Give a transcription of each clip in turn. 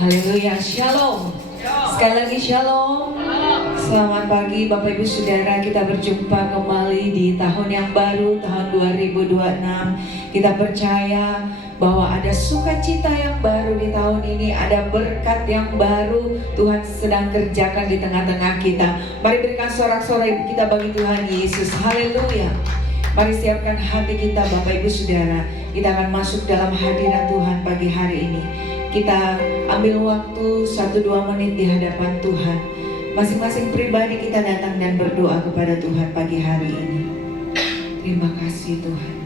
Haleluya, shalom. Sekali lagi shalom. Selamat pagi Bapak Ibu Saudara, kita berjumpa kembali di tahun yang baru, tahun 2026. Kita percaya bahwa ada sukacita yang baru di tahun ini, ada berkat yang baru Tuhan sedang kerjakan di tengah-tengah kita. Mari berikan sorak-sorai kita bagi Tuhan Yesus. Haleluya. Mari siapkan hati kita Bapak Ibu Saudara. Kita akan masuk dalam hadirat Tuhan pagi hari ini. Kita ambil waktu 1-2 menit di hadapan Tuhan. Masing-masing pribadi kita datang dan berdoa kepada Tuhan pagi hari ini. Terima kasih Tuhan.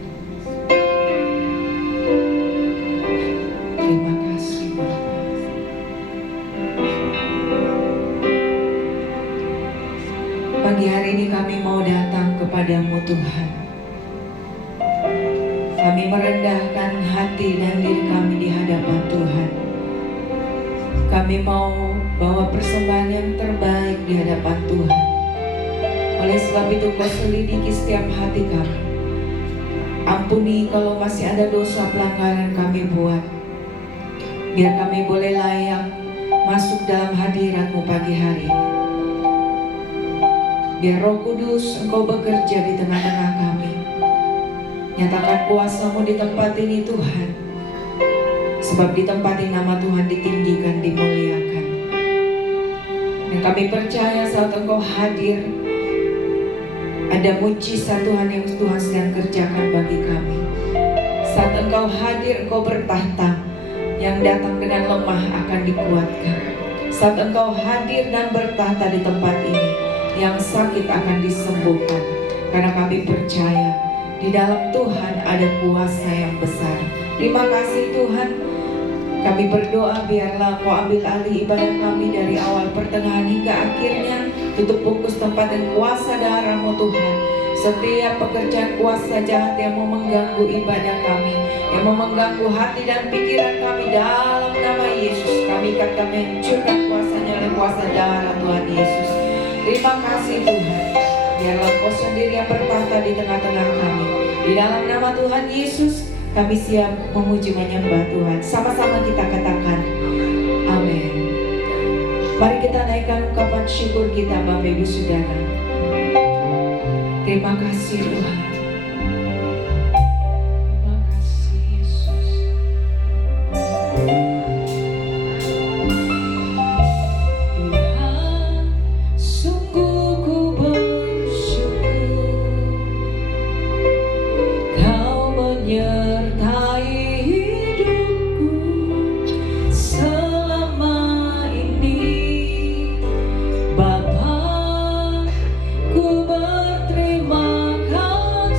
Terima kasih Bapa. Pagi hari ini kami mau datang kepadamu Tuhan. Kami merendahkan hati dan diri kami di hadapan Tuhan. Kami mau bawa persembahan yang terbaik di hadapan Tuhan. Oleh sebab itu Kau selidiki setiap hati kami. Ampuni kalau masih ada dosa pelanggaran kami buat. Biar kami boleh layak masuk dalam hadirat-Mu pagi hari ini. Biar Roh Kudus Engkau bekerja di tengah-tengah kami. Nyatakan kuasa-Mu di tempat ini Tuhan. Sebab di tempat ini nama Tuhan ditinggikan, dimuliakan. Dan kami percaya saat Engkau hadir, ada mujizat Tuhan yang Tuhan sedang kerjakan bagi kami. Saat Engkau hadir, Engkau bertahta. Yang datang dengan lemah akan dikuatkan. Saat Engkau hadir dan bertahta di tempat ini, yang sakit akan disembuhkan. Karena kami percaya di dalam Tuhan ada kuasa yang besar. Terima kasih Tuhan. Kami berdoa biarlah Kau ambil alih ibadah kami dari awal pertengahan hingga akhirnya. Tutup bungkus tempat dan kuasa darah-Mu Tuhan. Setiap pekerjaan kuasa jahat yang mau mengganggu ibadah kami, yang mau mengganggu hati dan pikiran kami, dalam nama Yesus kami ikat, kami hancurkan kuasanya oleh kuasa darah Tuhan Yesus. Terima kasih Tuhan. Biarlah Kau sendiri yang bertahta di tengah-tengah kami. Di dalam nama Tuhan Yesus kami siap memuji menyembah Tuhan. Sama-sama kita katakan amin. Mari kita naikkan ungkapan syukur kita Bapak Ibu Saudara. Terima kasih Tuhan. Terima kasih Yesus. Tuhan, sungguh ku bersyukur Kau menyertai hidupku selama ini. Bapa, ku berterima kasih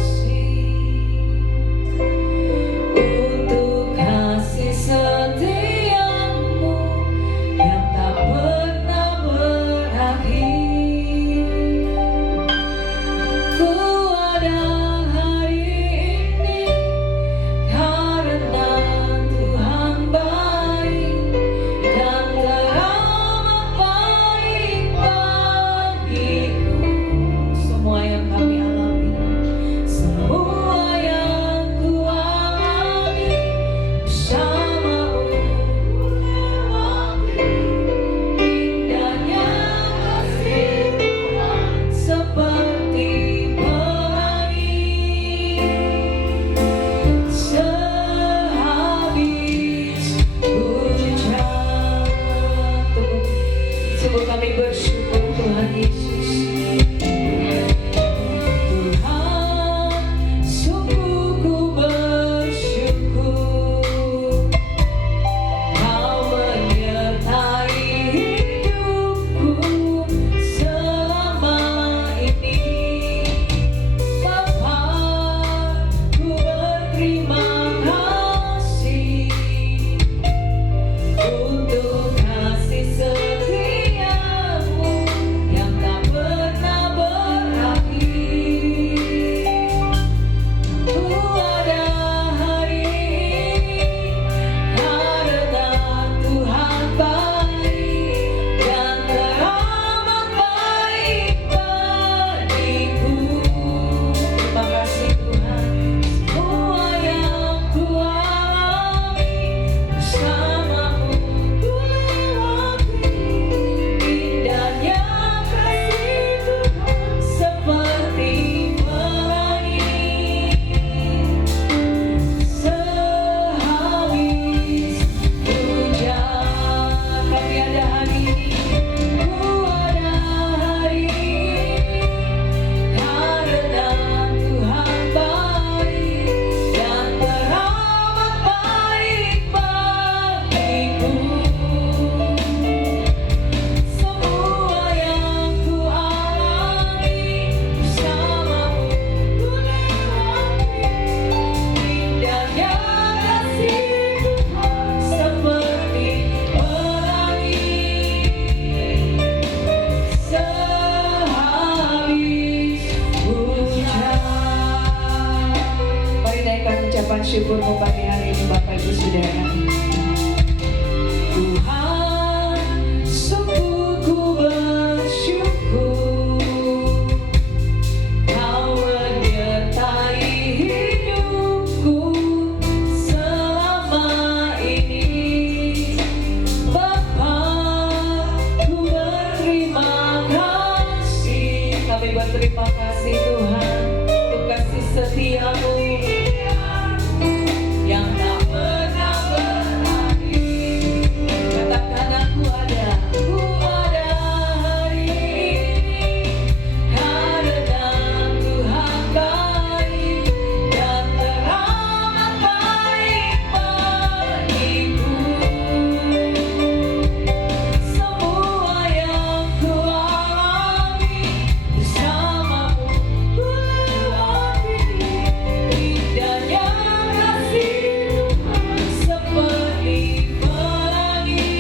syukur-Mu pagi hari ini Bapak Ibu Saudara. Tuhan, sungguh ku bersyukur Kau menyertai hidupku selama ini. Bapa, ku berterima kasih. Kami berterima kasih Tuhan untuk kasih setia-Mu yang tak pernah berakhir. Katakan aku ada hari ini karena Tuhan baik dan teramat baik bagiku. Semua yang ku alami bersama-Mu ku lewati. Indahnya kasih Tuhan seperti pelangi.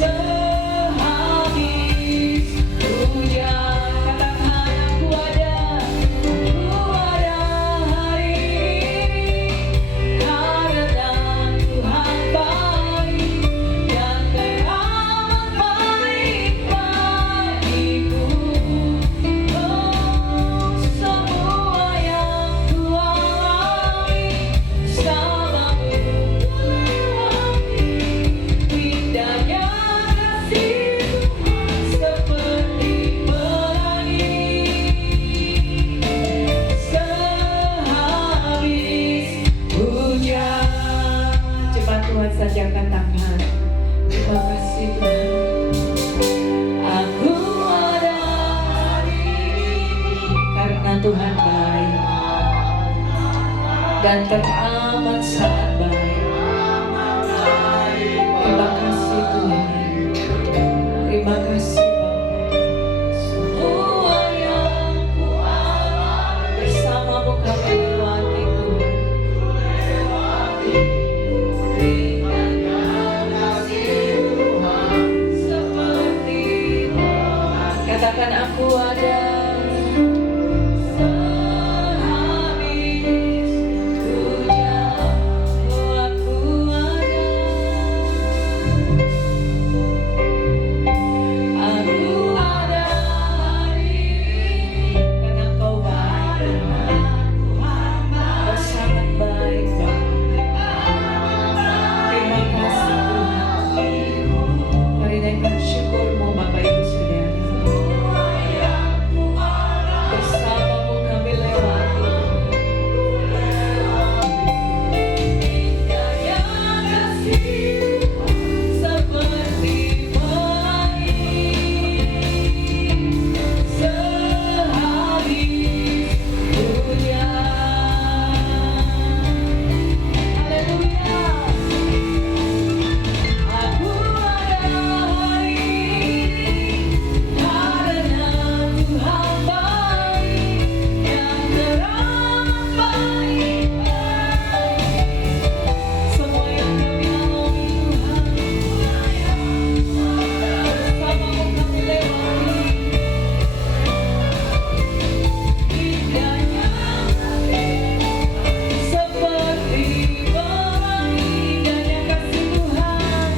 Sehabis hujan, katakan aku ada hari ini karena Tuhan baik dan teramat baik bagiku. Oh, semua yang ku alami bersama-Mu ku lewati. Indahnya kasih Tuhan seperti pelangi. Sehabis hujan, cepat Tuhan saja katakan, terima kasih Tuhan. Aku ada hari ini karena Tuhan baik dan teramat sangat baik. Terima kasih Tuhan. Terima kasih Bapa. Semua yang ku alami bersama-Mu kami lewati Tuhan. Indahnya kasih Tuhan seperti pelangi. Katakan aku ada. Sehabis hujan, aku ada. Aku ada hari ini karena Kau baik, Kau sangat baik Bapa. Terima kasih Tuhan. Mari naikkan syukur-Mu Bapak Ibu Saudara. Bersama-Mu kami lewati. Indahnya kasih Tuhan seperti pelangi. Sehabis hujan. Haleluya. Aku ada hari ini karena Tuhan baik dan teramat baik bagiku. Semua yang kami alami Tuhan, bersama-Mu kami lewati. Indahnya seperti pelangi. Indahnya kasih Tuhan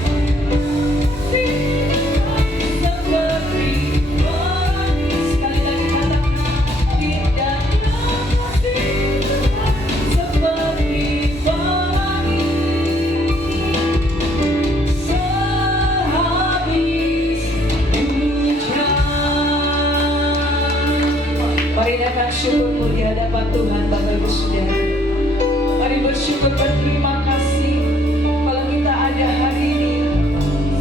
seperti pelangi. Sekali lagi katakan, indahnya kasih Tuhan seperti pelangi. Sehabis hujan. Mari naikkan syukur-Mu di hadapan Tuhan Bapak Ibu Saudara. Mari bersyukur berterima kasih kalau kita ada hari ini.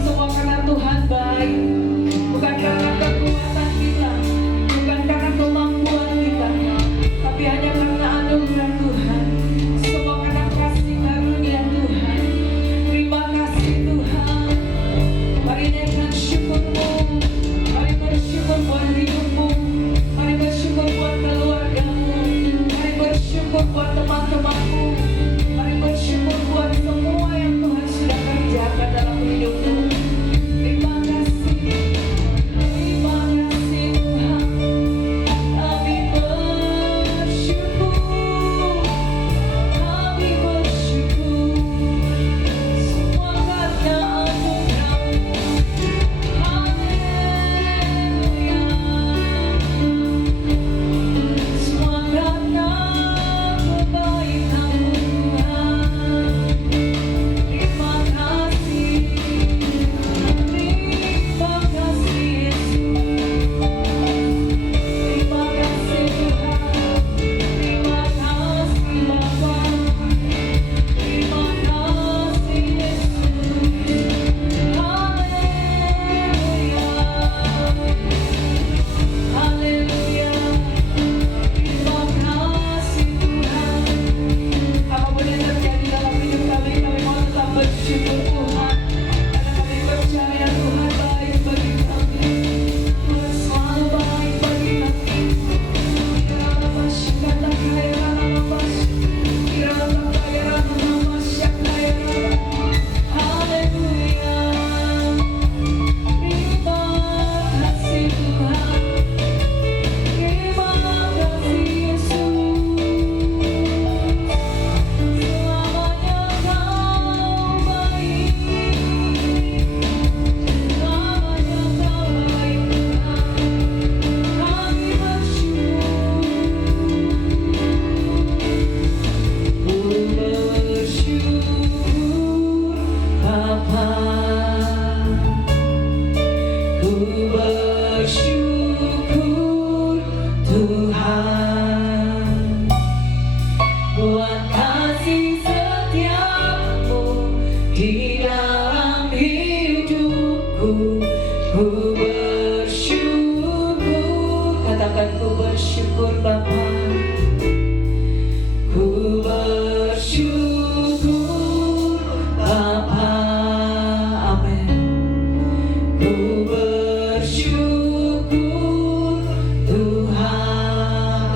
Semua karena Tuhan baik, bukan karena kekuatan kita, bukan karena kemampuan kita, tapi hanya karena anugerah Tuhan. Semua karena kasih karunia Tuhan. Terima kasih Tuhan. Mari naikkan syukur-Mu. Mari bersyukur buat hidupmu. Mari bersyukur buat keluargamu. Mari bersyukur buat teman-temanmu. Mari bersyukur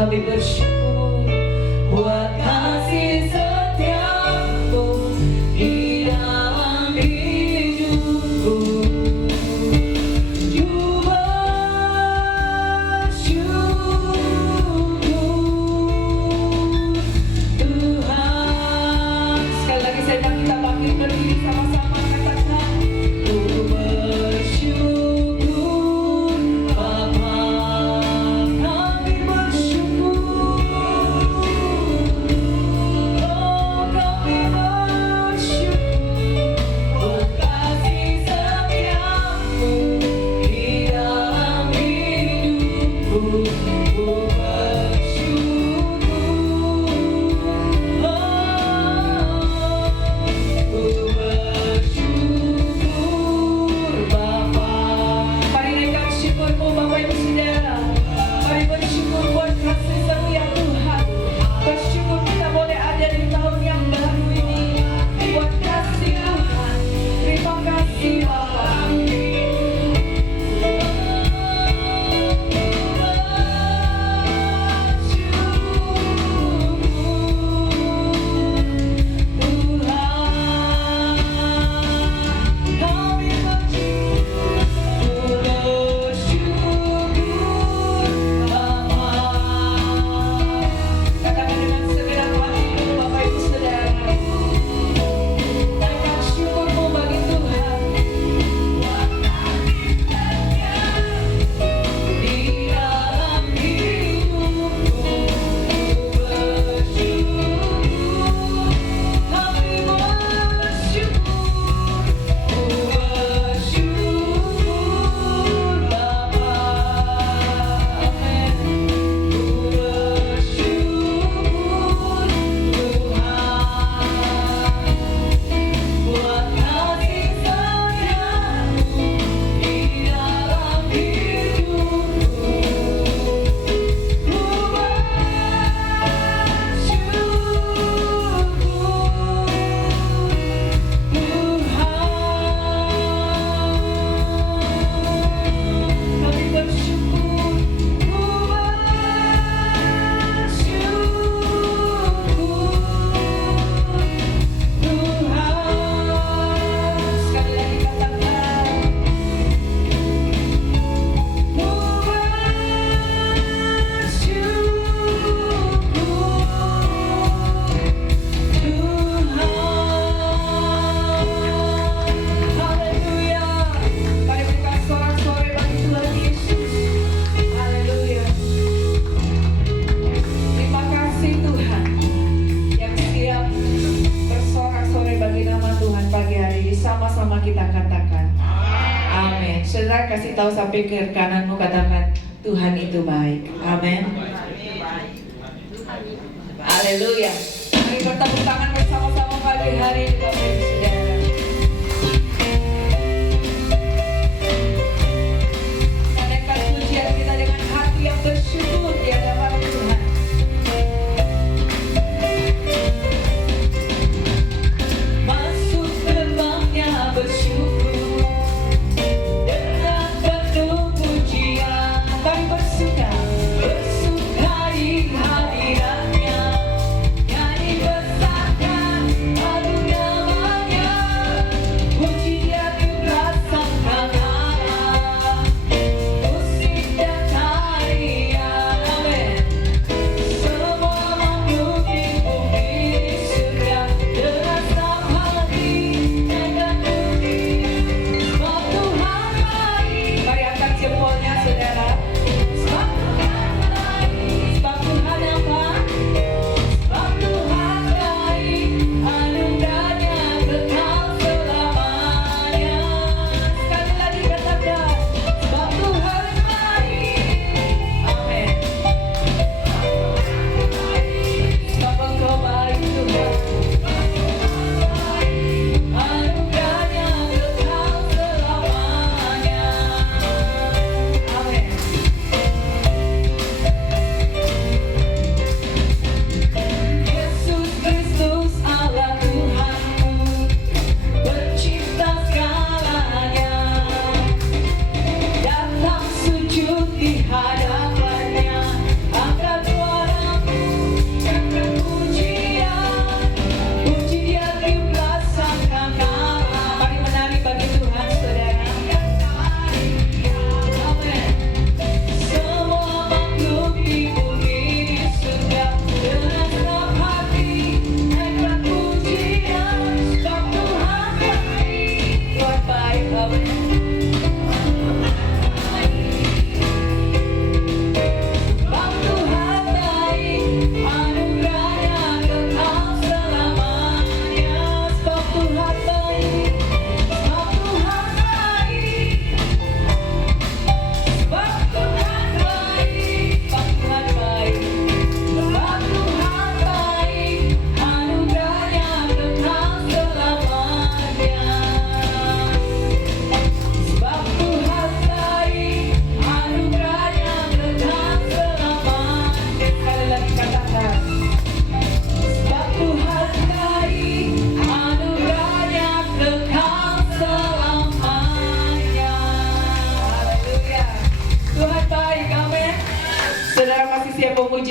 Kami bersyukur buat kasih setiamu di dalam hidupku. Tuhan, sekali lagi saya ingin kita bangkit berdiri sama-sama katakan, ku bersyukur Bapa, kami bersyukur, oh kami bersyukur buat kasih setiamu di dalam hidupku. Ku sama-sama kita katakan amin. Saudara kasih tahu sampai ke kananmu, katakan Tuhan itu baik. Amin. Haleluya. Mari bertepuk tangan bersama-sama pagi hari ini Bapak Ibu Saudara. Naikkan pujian kita dengan hati yang bersyukur di hadapan Tuhan. Masuk gerbangnya bersyukur dengan penuh pujian. Kami bersuka di hadiratnya.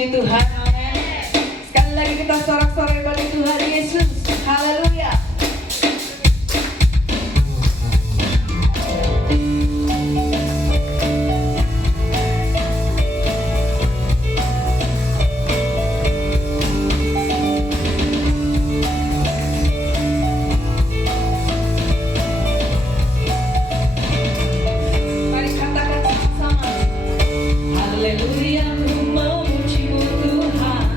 Puji Tuhan, amin. Sekali lagi kita sorak-sorai bagi Tuhan Yesus. Haleluya. Mari katakan sama-sama. Haleluya, ku memuji-Mu Tuhan,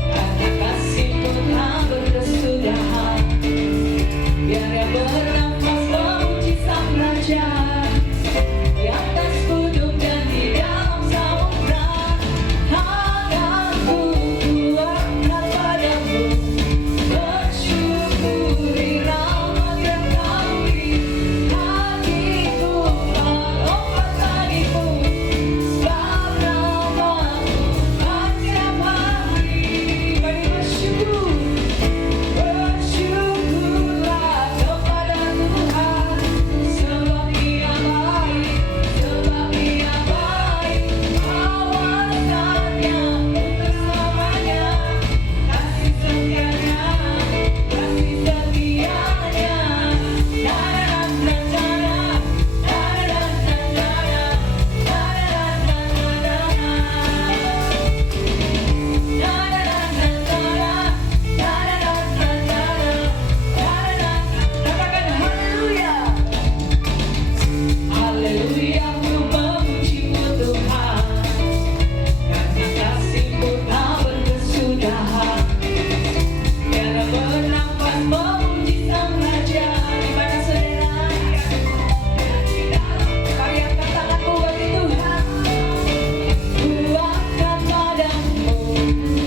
karena kasih-Mu tak berkesudahan. Biar yang bernafas memuji Sang Raja, di atas gunung dan di dalam samudra. Tanganku kuatkan padamu, bersyukuri rahmat yang Kau beri. Hatiku melompat bagimu, sebab namamu setiap hari. Mari bersyukur. Bersyukurlah kepada Tuhan, sebab Dia baik, sebab Dia baik. Awasannya untuk selamanya, kasih setianya, kasih setianya. Katakan haleluya. Haleluya, ku memuji-Mu Tuhan, karena kasih-Mu tak berkesudahan. Biar bernafas memuji Sang Raja. Di mana saudara? Mari angkat tanganmu bagi Tuhan. Kuatkan padamu,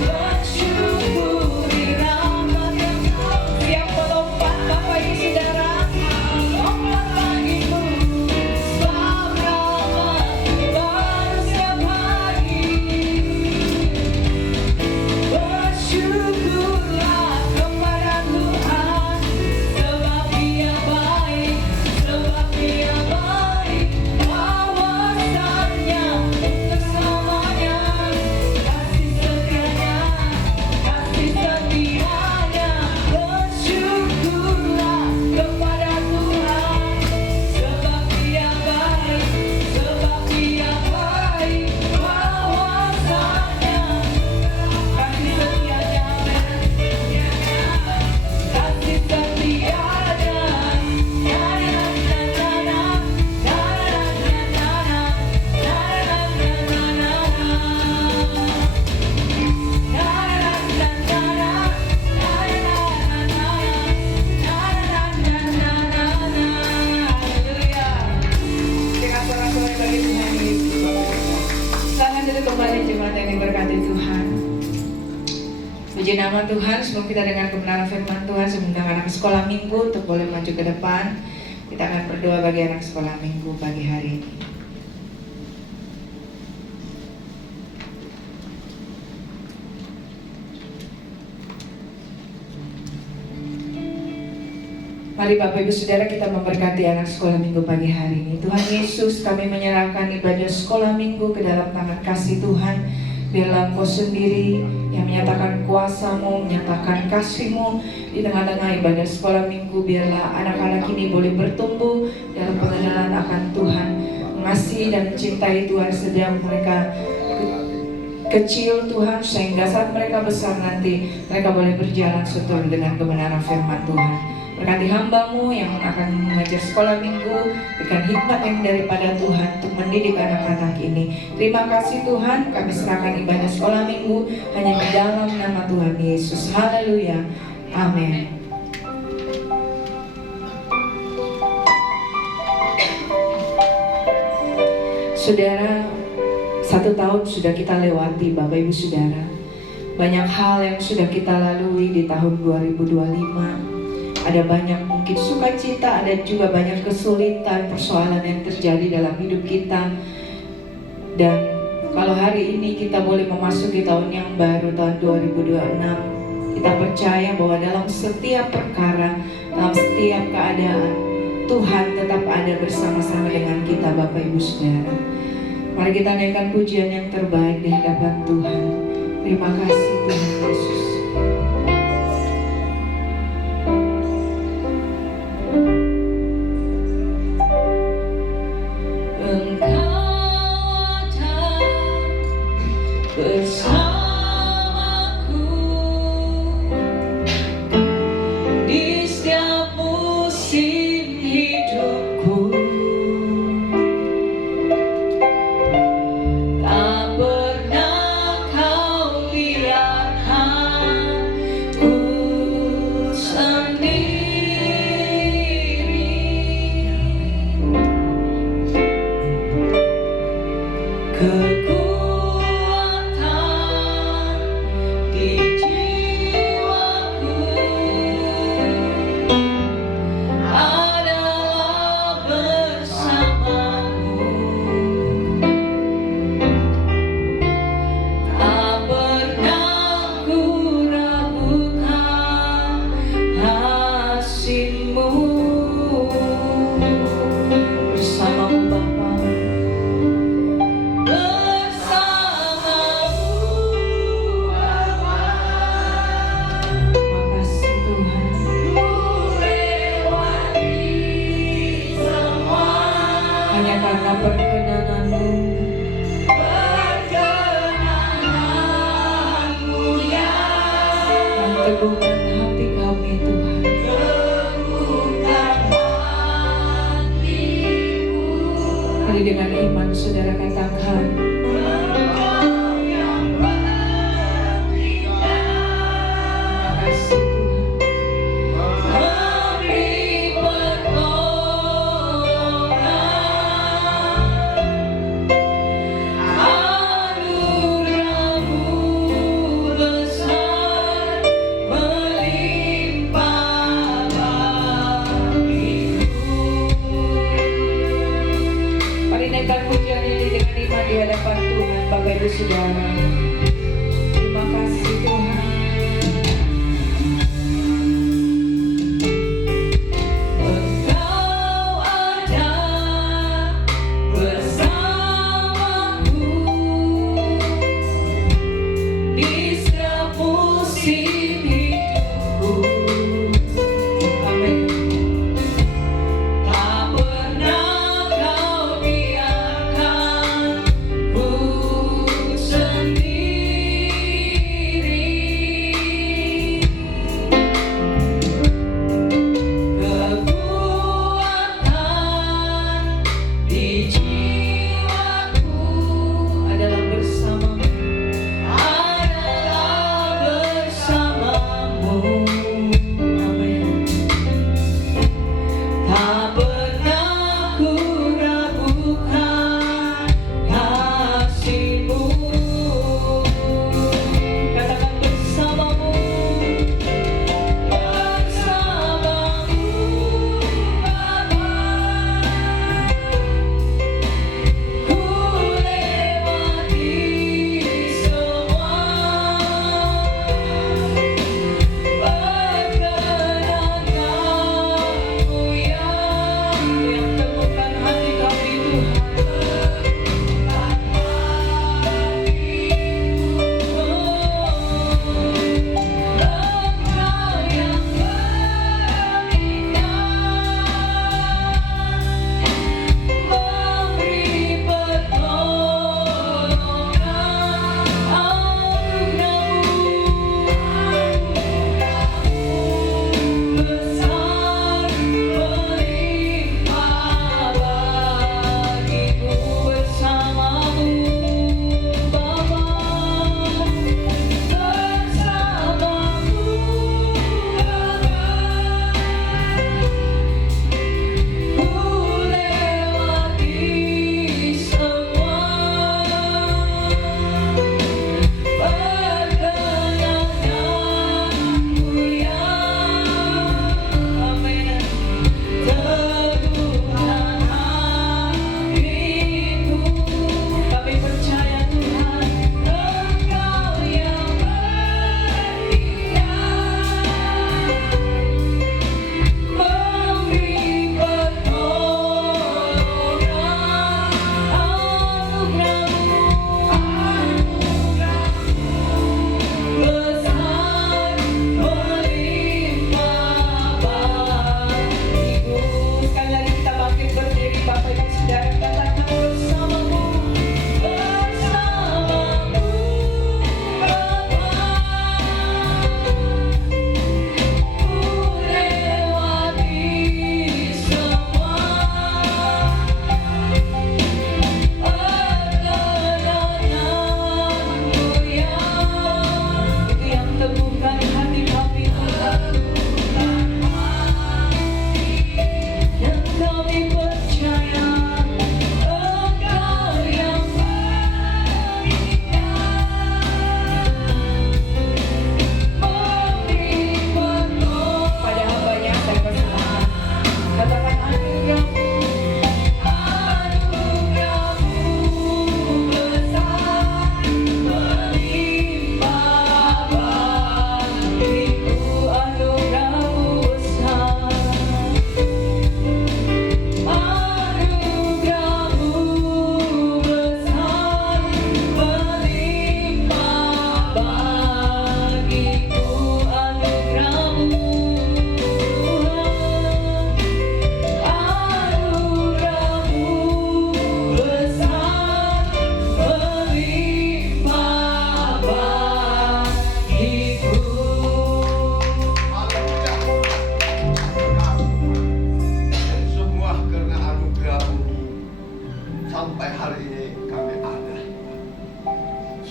bersyukuri rahmat yang Kau. Siap melompat Bapak Ibu Saudara, lompat bagimu, sebab rahmat-Mu baru setiap hari. Bersyukurlah kepada Tuhan, sebab Dia baik, sebab Dia baik. Awasannya untuk selamanya, kasih setianya, kasih setianya. Bersyukurlah kepada Tuhan, sebab Dia baik, sebab Dia baik. Awasannya, kasih setianya, kasih setianya. Haleluya. Kita sorak-sorai bagi Tuhan Yesus. Silakan duduk kembali jemaat yang diberkati Tuhan. Puji nama Tuhan. Sebelum kita dengar kebenaran firman Tuhan, sebelum anak sekolah minggu untuk boleh maju ke depan, kita akan berdoa bagi anak sekolah minggu pagi hari ini. Mari Bapak Ibu Saudara, kita memberkati anak sekolah minggu pagi hari ini. Tuhan Yesus, kami menyerahkan ibadah sekolah minggu ke dalam tangan kasih Tuhan. Biarlah Engkau sendiri yang menyatakan kuasa-Mu, menyatakan kasih-Mu di tengah-tengah ibadah sekolah minggu. Biarlah anak-anak ini boleh bertumbuh dalam pengenalan akan Tuhan, mengasihi dan mencintai Tuhan sejak mereka kecil Tuhan, sehingga saat mereka besar nanti mereka boleh berjalan seturut dengan kebenaran firman Tuhan. Berkati hamba-Mu yang akan mengajar sekolah minggu, berikan hikmat yang daripada Tuhan untuk mendidik anak-anak ini. Terima kasih Tuhan, kami serahkan ibadah sekolah minggu hanya di dalam nama Tuhan Yesus. Haleluya, amin. Saudara, 1 tahun sudah kita lewati Bapak Ibu Saudara. Banyak hal yang sudah kita lalui di tahun 2025. Ada banyak mungkin sukacita, ada juga banyak kesulitan, persoalan yang terjadi dalam hidup kita. Dan kalau hari ini kita boleh memasuki tahun yang baru, tahun 2026, kita percaya bahwa dalam setiap perkara, dalam setiap keadaan, Tuhan tetap ada bersama-sama dengan kita Bapak Ibu Saudara. Mari kita naikkan pujian yang terbaik di hadapan Tuhan. Terima kasih Tuhan Yesus. Bersamaku di setiap musim hidupku, tak pernah kau biarkan ku sendiri. Kekuatan di jiwaku adalah bersamamu. Tak pernah ku ragukan kasih-Mu. Bersamamu Bapa, Makasih Tuhan. Hanya karena perkenanan-Mu yang teguhkan hati kami Tuhan. Mari dengan iman saudara katakan, makasih Tuhan. Beri pertolongan, anugerah-Mu besar melimpah bagiku. Mari naikkan pujian ini dengan iman di hadapan Tuhan, Bapak Ibu Saudara. Terima kasih Tuhan. Engkau ada bersamaku di setiap musim hidupku. Amin. Tak pernah kau biarkan ku sendiri.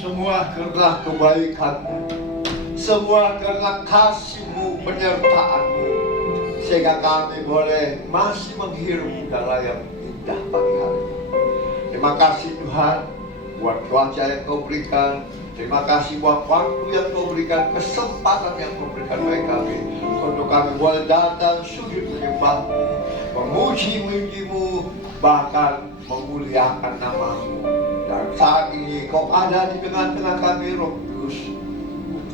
semua karena kebaikan-Mu, semua karena kasih-Mu, penyertaan-Mu, sehingga kami boleh masih menghirup udara yang indah pagi hari ini. Terima kasih Tuhan buat cuaca yang Kau berikan. Terima kasih buat waktu yang Kau berikan, kesempatan yang Kau berikan bagi kami, untuk kami boleh datang sujud menyembah-Mu, memuji-muji-Mu, bahkan memuliakan nama-Mu. Dan saat ini Kau ada di tengah-tengah kami, Roh Kudus.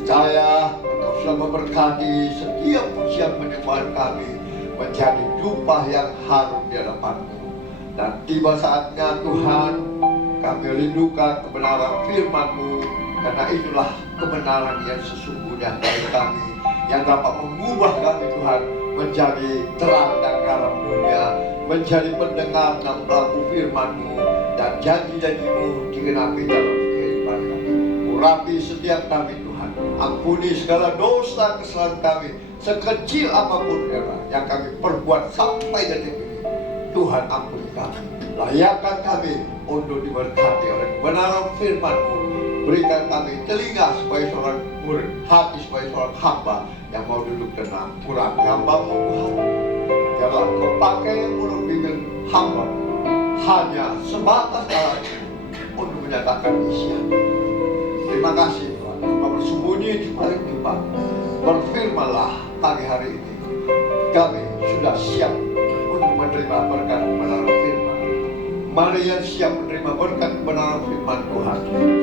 Percaya Kau sudah memberkati setiap pujian penyembahan kami menjadi jubah yang harum di hadapan-Mu. Dan tiba saatnya Tuhan, kami rindukan kebenaran firman-Mu, karena itulah kebenaran yang sesungguhnya bagi kami, yang dapat mengubah kami Tuhan menjadi terang dan garam dunia, menjadi pendengar dan pelaku firman-Mu, dan janji-janji-Mu digenapi dalam kehidupan kami. Urapi setiap kami Tuhan, ampuni segala dosa kesalahan kami, sekecil apapun yang kami perbuat sampai detik ini. Tuhan ampuni kami, layakkan kami untuk diberkati oleh kebenaran firman-Mu. Berikan kami telinga sebagai seorang murid, hati sebagai seorang hamba yang mau duduk tenang. Urapi hamba-Mu Tuhan, jangan Kau pakai mulut bibir hamba hanya sebatas alat untuk menyatakan isian. Terima kasih Tuhan, Kau bersembunyi di balik jubah. Berfirmanlah pagi hari ini, kami sudah siap untuk menerima berkat kebenaran firman. Mari yang siap menerima berkat kebenaran firman Tuhan,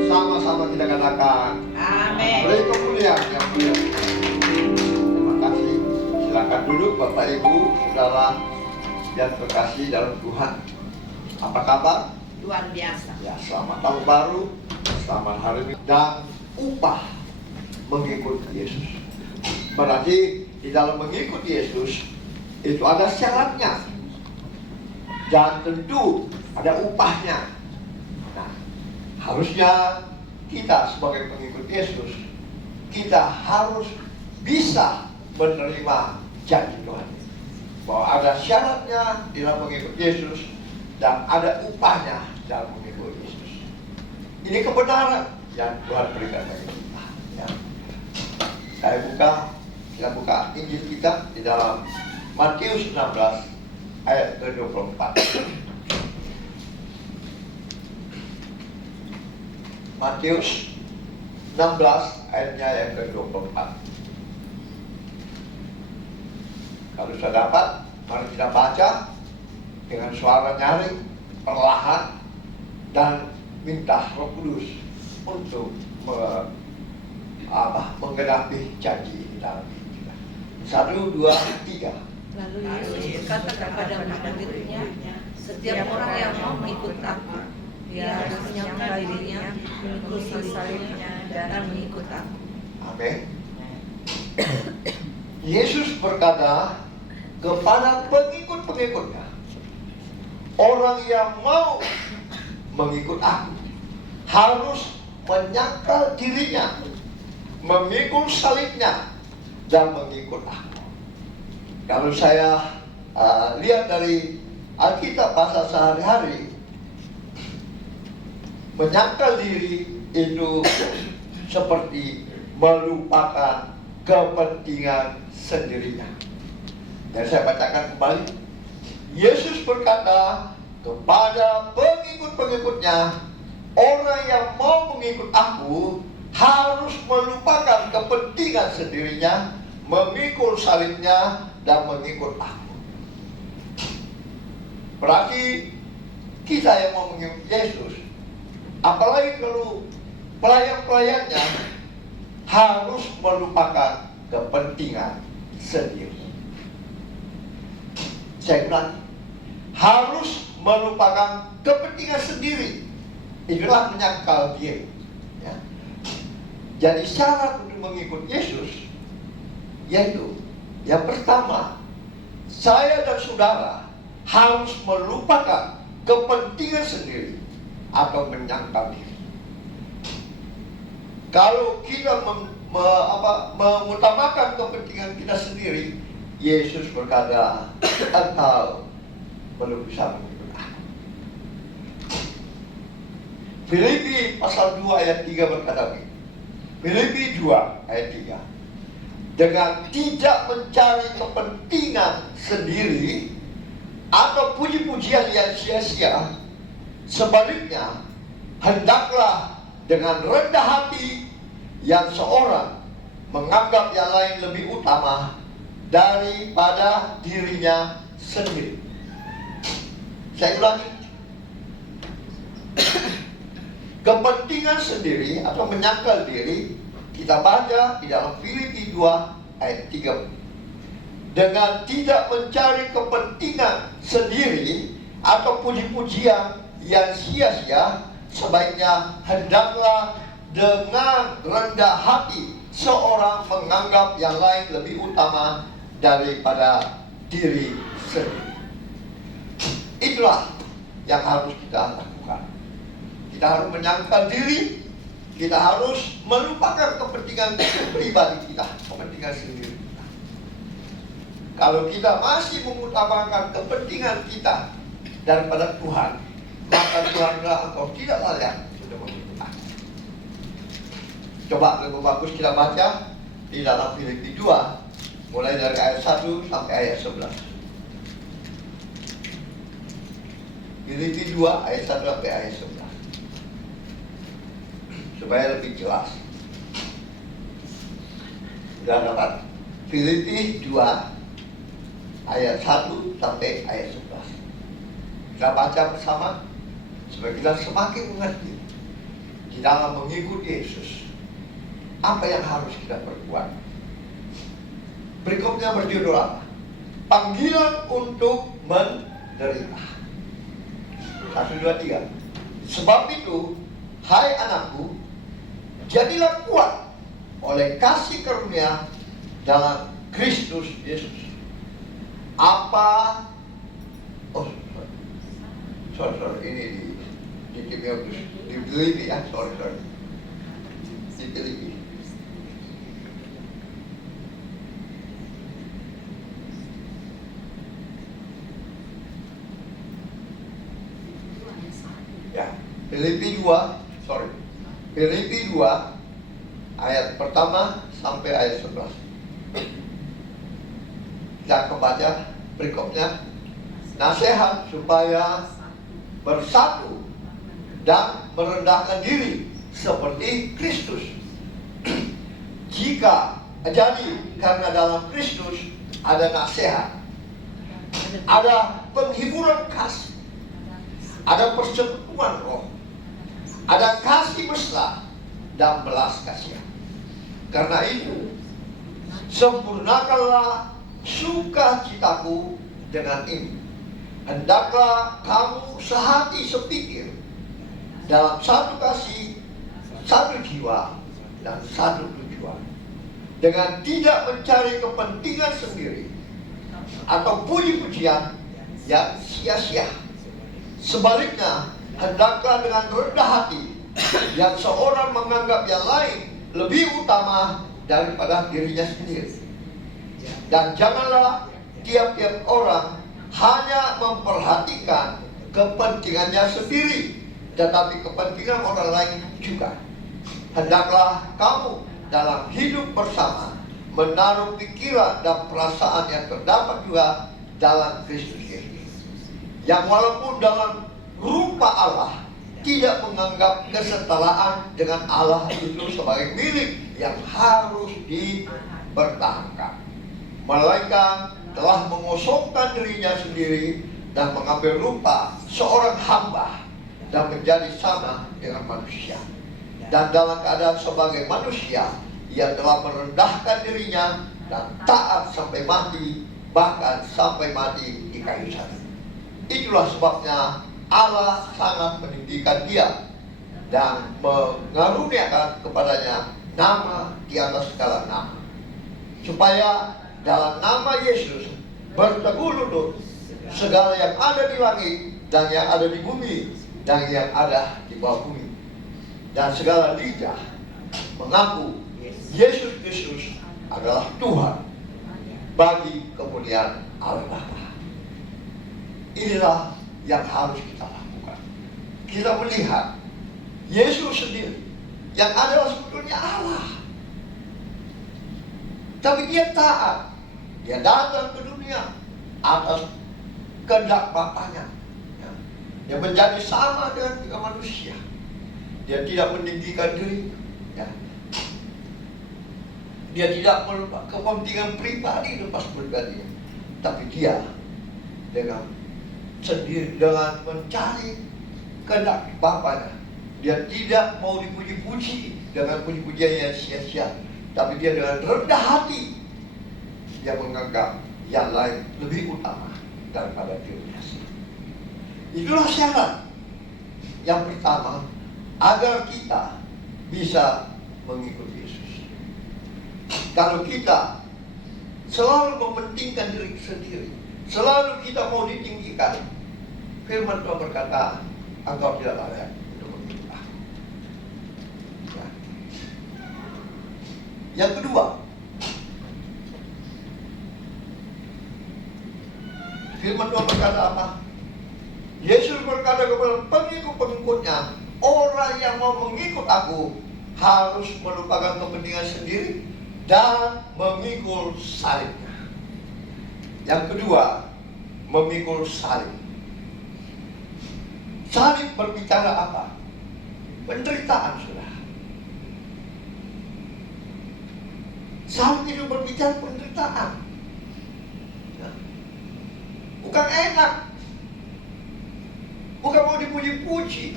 sama-sama kita katakan amin. Beri kemuliaan yang mulia. Terima kasih. Silakan duduk Bapak Ibu, Saudara yang terkasih dalam Tuhan. Apa kabar? Luar biasa. Ya, selamat tahun baru, selamat hari Minggu, dan upah mengikut Yesus. Berarti di dalam mengikut Yesus itu ada syaratnya, dan tentu ada upahnya. Nah, harusnya kita sebagai pengikut Yesus, kita harus bisa menerima janji Tuhan, bahwa ada syaratnya di dalam mengikut Yesus dan ada upahnya dalam mengikut Yesus. Ini kebenaran yang Tuhan berikan bagi kita. Ya. Kita buka Injil kita di dalam Matius 16 ayat ke-24. Matius 16 ayatnya yang ke-24. Kalau sudah dapat, mari kita baca dengan suara nyaring, perlahan, dan minta Roh Kudus untuk menggenapi janji di dalam hidup kita. 1, 2, 3. Lalu Yesus berkata kepada murid-muridnya, setiap orang yang mau mengikut Aku, dia harus menyangkal dirinya, memikul salibnya, dan mengikut Aku. Amin. Yesus berkata kepada pengikut-pengikutnya, orang yang mau mengikut Aku harus menyangkal dirinya, memikul salibnya, dan mengikut Aku. Kalau saya lihat dari Alkitab bahasa sehari-hari, menyangkal diri itu seperti melupakan kepentingan sendirinya. Dan saya bacakan kembali. Yesus berkata kepada pengikut-pengikutnya, orang yang mau mengikut Aku harus melupakan kepentingan sendirinya, memikul salibnya, dan mengikut Aku. Berarti kita yang mau mengikut Yesus, apalagi kalau pelayan-pelayannya, harus melupakan kepentingan sendiri. Saya ulangi, harus melupakan kepentingan sendiri. Itulah menyangkal diri. Ya. Jadi syarat untuk mengikut Yesus yaitu yang pertama, saya dan saudara harus melupakan kepentingan sendiri atau menyangkal diri. Kalau kita mengutamakan kepentingan kita sendiri, Yesus berkata, engkau belum bisa mengikut Aku. Filipi pasal 2 ayat 3 berkata begini. Filipi 2 ayat 3. Dengan tidak mencari kepentingan sendiri atau puji-pujian yang sia-sia, sebaliknya hendaklah dengan rendah hati yang seorang menganggap yang lain lebih utama daripada dirinya sendiri. Saya ulangi. Kepentingan sendiri atau menyangkal diri kita baca di dalam Filipi 2 ayat 3. Dengan tidak mencari kepentingan sendiri atau puji-pujian yang sia-sia, sebaiknya hendaklah dengan rendah hati seorang menganggap yang lain lebih utama daripada diri sendiri. Itulah yang harus kita lakukan. Kita harus menyangkal diri. Kita harus melupakan kepentingan pribadi kita, kepentingan sendiri kita. Kalau kita masih mengutamakan kepentingan kita daripada Tuhan, maka Tuhanlah engkau tidak layak sudah memilih. Coba lebih bagus kita baca di dalam Filipi 2 mulai dari ayat 1 sampai ayat 11. Filipi 2 ayat 1 sampai ayat 11. Supaya lebih jelas. Sudah dapat? Filipi 2 ayat 1 sampai ayat 11. Kita baca bersama supaya kita semakin mengerti di dalam mengikuti Yesus apa yang harus kita perbuat. Berikutnya berjudul apa? Panggilan untuk menderita. 1, 2, 3. Sebab itu, hai anakku, jadilah kuat oleh kasih karunia dalam Kristus Yesus. Apa? Oh, sorry, ini di Timotius, di Filipi ya, sorry, di Filipi. Ya, Filipi 2 ayat pertama sampai ayat 11. Kita akan baca berikutnya. Nasihat supaya bersatu dan merendahkan diri seperti Kristus. Jadi karena dalam Kristus ada nasihat, ada penghiburan kasih, ada persekutuan roh, ada kasih mesra dan belas kasihan. Karena itu, sempurnakanlah sukacitaku dengan ini. Hendaklah kamu sehati sepikir dalam satu kasih, satu jiwa, dan satu tujuan. Dengan tidak mencari kepentingan sendiri atau puji-pujian yang sia-sia. Sebaliknya, hendaklah dengan rendah hati yang seorang menganggap yang lain lebih utama daripada dirinya sendiri. Dan janganlah tiap-tiap orang hanya memperhatikan kepentingannya sendiri, tetapi kepentingan orang lain juga. Hendaklah kamu dalam hidup bersama menaruh pikiran dan perasaan yang terdapat juga dalam Kristus Yesus, yang walaupun dalam rupa Allah tidak menganggap kesetaraan dengan Allah itu sebagai milik yang harus dipertahankan, melainkan telah mengosongkan dirinya sendiri dan mengambil rupa seorang hamba dan menjadi sama dengan manusia. Dan dalam keadaan sebagai manusia, ia telah merendahkan dirinya dan taat sampai mati, bahkan sampai mati di kayu salib. Itulah sebabnya Allah sangat meninggikan dia dan mengaruniakan kepadanya nama di atas segala nama, supaya dalam nama Yesus berteguh lutut segala yang ada di langit dan yang ada di bumi dan yang ada di bawah bumi, dan segala lidah mengaku Yesus Kristus adalah Tuhan bagi kemuliaan Allah Bapa. Inilah yang harus kita lakukan. Kita melihat Yesus sendiri yang adalah sebetulnya Allah. Tapi dia taat. Dia datang ke dunia atas kehendak Bapaknya. Ya. Dia menjadi sama dengan kita manusia. Dia tidak meninggikan diri. Ya. Dia tidak melupakan kepentingan pribadi lepas pribadinya. Tapi dia dengan sendiri, dengan mencari kehendak Bapaknya. Dia tidak mau dipuji-puji dengan puji-pujian yang sia-sia. Tapi dia dengan rendah hati, dia menganggap yang lain lebih utama daripada dirinya sendiri. Itulah syarat yang pertama agar kita bisa mengikuti Yesus. Kalau kita selalu mementingkan diri sendiri, selalu kita mau ditinggikan, firman Tuhan berkata, engkau tidak layak untuk mengikuti aku. Ya. Yang kedua, firman Tuhan berkata apa? Yesus berkata kepada pengikut-pengikutnya, orang yang mau mengikut aku harus melupakan kepentingan sendiri dan memikul salibnya. Yang kedua, memikul salib. Salib berbicara apa? Penderitaan, saudara. Salib itu berbicara penderitaan. Bukan enak, bukan mau dipuji-puji,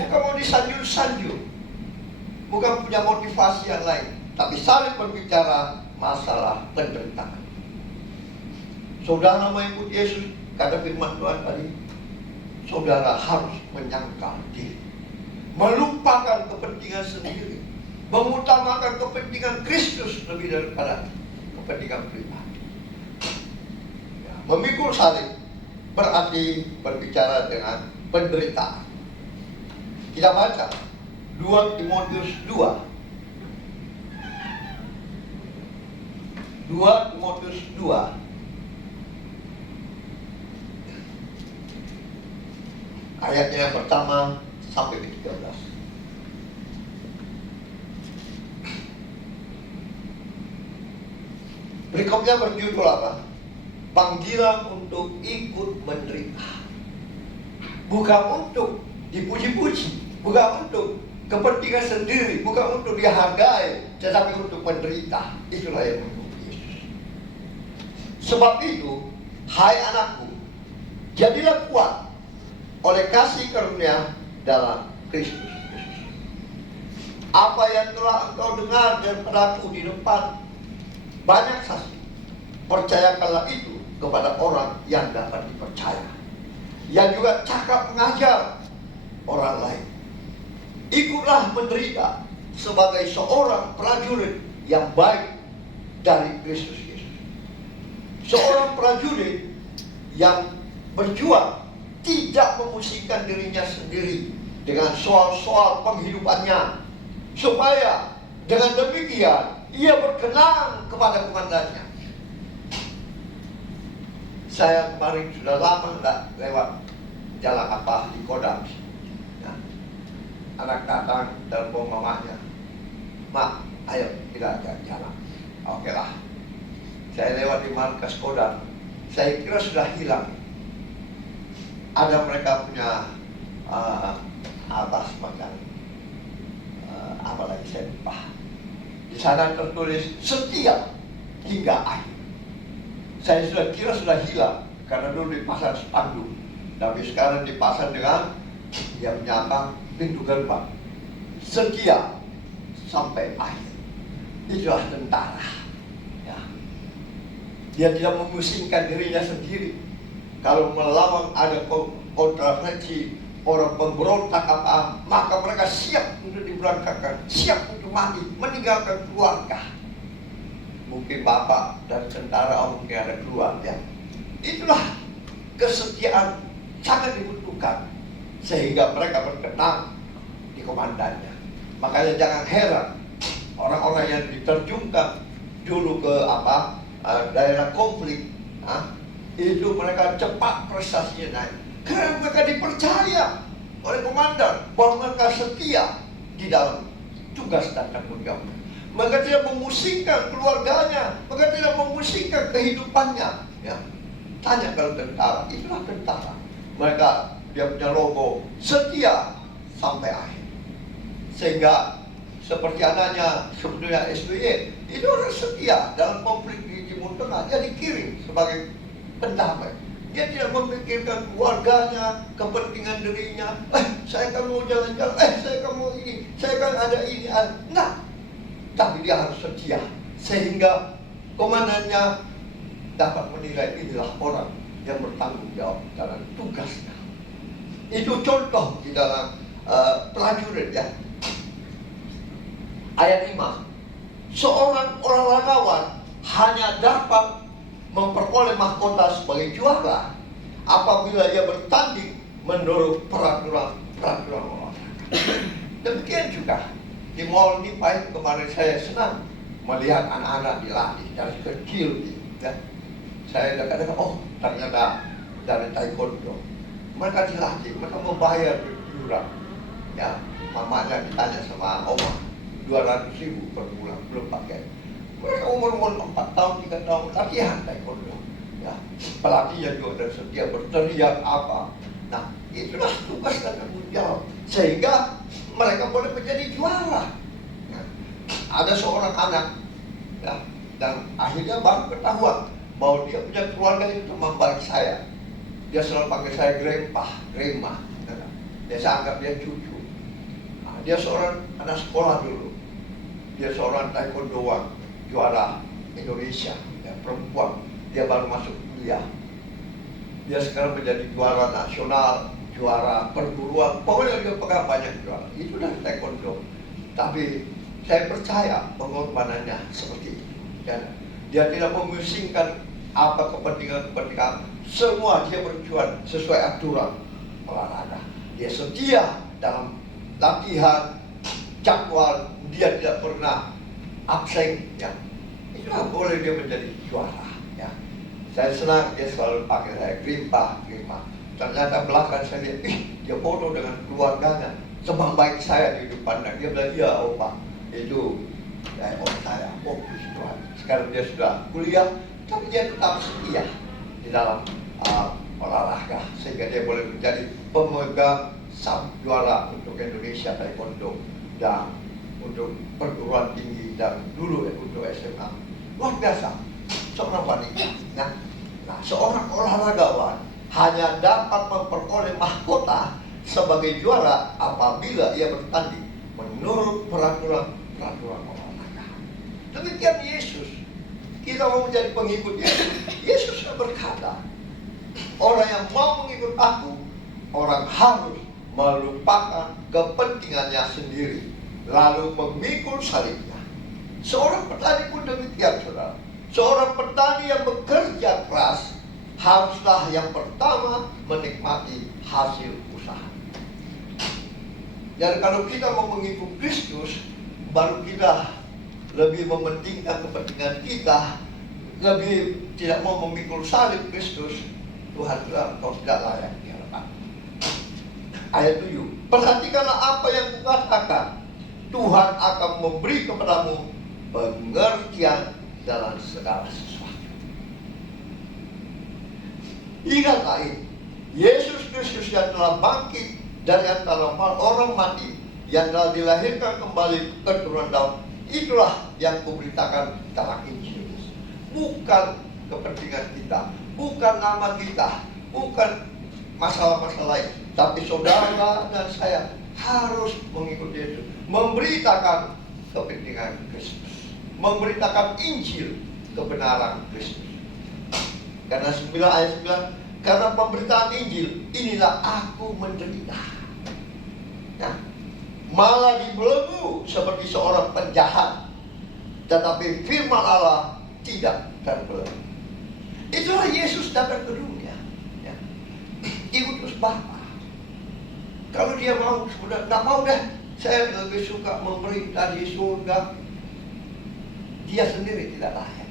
bukan mau disanjung-sanjung, bukan punya motivasi yang lain. Tapi salib berbicara masalah penderitaan. Saudara mengikuti Yesus, kata firman Tuhan tadi, saudara harus menyangkal diri, melupakan kepentingan sendiri, mengutamakan kepentingan Kristus lebih daripada kepentingan pribadi. Memikul salib berarti berbicara dengan penderitaan. Kita baca 2 Timotius 2. 2 Timotius 2 ayatnya yang pertama sampai ke 13. Berikutnya berjudul apa? Panggilan untuk ikut menderita. Bukan untuk dipuji-puji, bukan untuk kepentingan sendiri, bukan untuk dihargai, tetapi untuk menderita. Itulah yang mengikuti Yesus. Sebab itu, hai anakku, jadilah kuat oleh kasih karunia dalam Kristus Yesus. Apa yang telah engkau dengar daripada aku di depan banyak saksi, percayakanlah itu kepada orang yang dapat dipercaya, yang juga cakap mengajar orang lain. Ikutlah menderita sebagai seorang prajurit yang baik dari Kristus Yesus. Seorang prajurit yang berjuang tidak memusingkan dirinya sendiri dengan soal-soal penghidupannya, supaya dengan demikian ia berkenan kepada komandannya. Saya kemarin sudah lama tidak lewat jalan apa di Kodam. Nah, anak datang telepon mamanya, "Mak, ayo kita jalan." Oke lah. Saya lewat di markas Kodam. Saya kira sudah hilang. Ada mereka punya atas makan apa lagi saya lupa. Di sana tertulis setia hingga akhir. Saya sudah kira sudah hilang karena dulu dipasang spanduk, tapi sekarang dipasang dengan yang menyambang pintu gerbang, setia sampai akhir. Itulah tentara. Ya. Dia tidak memusingkan dirinya sendiri. Kalau melawan ada kontravensi orang pemberontak apa, maka mereka siap untuk diberangkatkan, siap untuk mati, meninggalkan keluarga. Mungkin bapak dan tentara mungkin ada keluarga. Itulah kesetiaan sangat dibutuhkan sehingga mereka berkenan di komandannya. Makanya jangan heran orang-orang yang diterjunkan dulu ke daerah konflik, itu mereka cepat prestasinya naik karena mereka dipercaya oleh komandan bahwa mereka setia di dalam tugas dan tanggung jawab. Mereka tidak memusingkan keluarganya, mereka tidak memusingkan kehidupannya. Ya. Tanya kalau tentara, itulah tentara. Mereka dia punya logo setia sampai akhir. Sehingga seperti anaknya sebetulnya SBY, itu orang setia dalam konflik di Timur Tengah. Dia dikirim sebagai pendamai. Dia tidak memikirkan keluarganya, kepentingan dirinya. Saya kan mau jalan-jalan, saya kan mau ini, saya kan ada ini, enggak. Tapi dia harus setia, sehingga komandannya dapat menilai inilah orang yang bertanggung jawab dalam tugasnya. Itu contoh di dalam prajurit ya. Ayat 5. Seorang olahragawan hanya dapat memperoleh mahkota sebagai juara apabila ia bertanding menurut peraturan olahraga. Demikian juga di Mall Nipai kemarin saya senang melihat anak-anak dilatih dari kecil ya. Saya kadang-kadang ternyata dari taekwondo. Mereka dilatih, mereka membayar iuran. Ya, mamanya ditanya sama oma, 200.000 per bulan belum pakai. Mereka umur 4 tahun, 3 tahun latihan taekwondo. Ya, pelatihnya juga dan setia berteriak apa. Nah, itulah tugas dan tanggung jawab. Sehingga mereka boleh menjadi juara. Ya, ada seorang anak, ya, dan akhirnya baru ketahuan bahwa dia punya keluarga itu teman baik saya. Dia selalu panggil saya grandma. Dia saya anggap dia cucu. Nah, dia seorang anak sekolah dulu. Dia seorang taekwondoan, juara Indonesia, ya, perempuan. Dia baru masuk kuliah. Dia sekarang menjadi juara nasional, juara perguruan. Pokoknya dia pegang banyak juara. Itu dari taekwondo. Tapi saya percaya pengorbanannya seperti itu. Ya. Dia tidak memusingkan apa kepentingan. Semua dia berjuang sesuai aturan olahraga. Dia setia dalam latihan, jadwal. Dia tidak pernah absen. Ya. Itulah boleh dia menjadi juara. Ya. Saya senang dia selalu panggil saya grandma. Ternyata belakang saya lihat, dia foto dengan keluarganya. Teman baik saya di depan. Dia bilang, iya opa, itu om saya, puji Tuhan. Sekarang dia sudah kuliah, tapi dia tetap setia di dalam olahraga. Sehingga dia boleh menjadi pemegang juara untuk Indonesia Taekwondo dan untuk perguruan tinggi dan dulu untuk SMA. Luar biasa, seorang wanita. Nah, seorang olahragawan hanya dapat memperoleh mahkota sebagai juara apabila ia bertanding menurut peraturan olahraga. Demikian Yesus. Kita mau menjadi pengikut Yesus. Yesus berkata, orang yang mau mengikut aku, orang harus melupakan kepentingannya sendiri, lalu memikul salibnya. Seorang petani pun demikian, saudara. Seorang petani yang bekerja keras haruslah yang pertama menikmati hasil usaha. Dan kalau kita mau mengikut Kristus, baru kita lebih mementingkan kepentingan kita, lebih tidak mau memikul salib Kristus. Tuhan bilang, kau tidak layak di hadapan. Ayat 7. Perhatikanlah apa yang kukatakan. Tuhan akan memberi kepadamu pengertian dalam segala sesuatu. Ingatlah ini, Yesus Kristus yang telah bangkit dari antara orang mati, yang telah dilahirkan kembali keturunan Daud, itulah yang kuberitakan dalam Injil. Bukan kepentingan kita, bukan nama kita, bukan masalah-masalah lain, tapi saudara dan saya harus mengikuti Yesus, memberitakan kepentingan Kristus, memberitakan Injil, kebenaran Kristus. Karena 9 ayat 9, karena pemberitaan Injil inilah aku menderita. Nah, malah dibelenggu seperti seorang penjahat, tetapi firman Allah tidak terbelenggu. Itulah Yesus datang ke dunia, ya, diutus Bapa. Kalau dia mau, sudah nggak mau deh, saya lebih suka memerintah di surga. Dia sendiri tidak layak.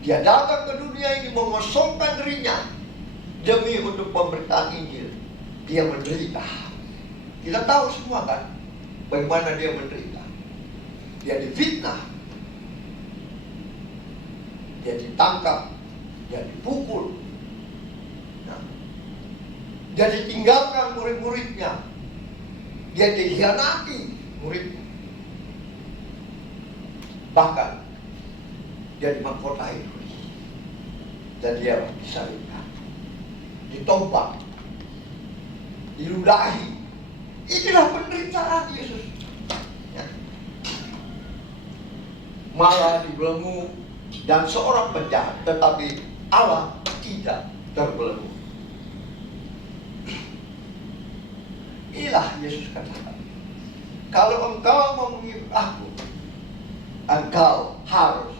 Dia datang ke dunia ini mengosongkan dirinya demi untuk pemberitaan Injil. dia menderita. Kita tahu semua kan bagaimana dia menderita. Dia difitnah, dia ditangkap, dia dipukul, nah, dia ditinggalkan murid-muridnya, dia dikhianati muridnya, bahkan dia dimahkotai dan dia disalibkan, ditombak, diludahi. Inilah penderitaan Yesus. Ya. Malah dibelenggu dan seorang penjahat, tetapi Allah tidak terbelenggu. Inilah Yesus katakan, kalau engkau mau mengikut aku, engkau harus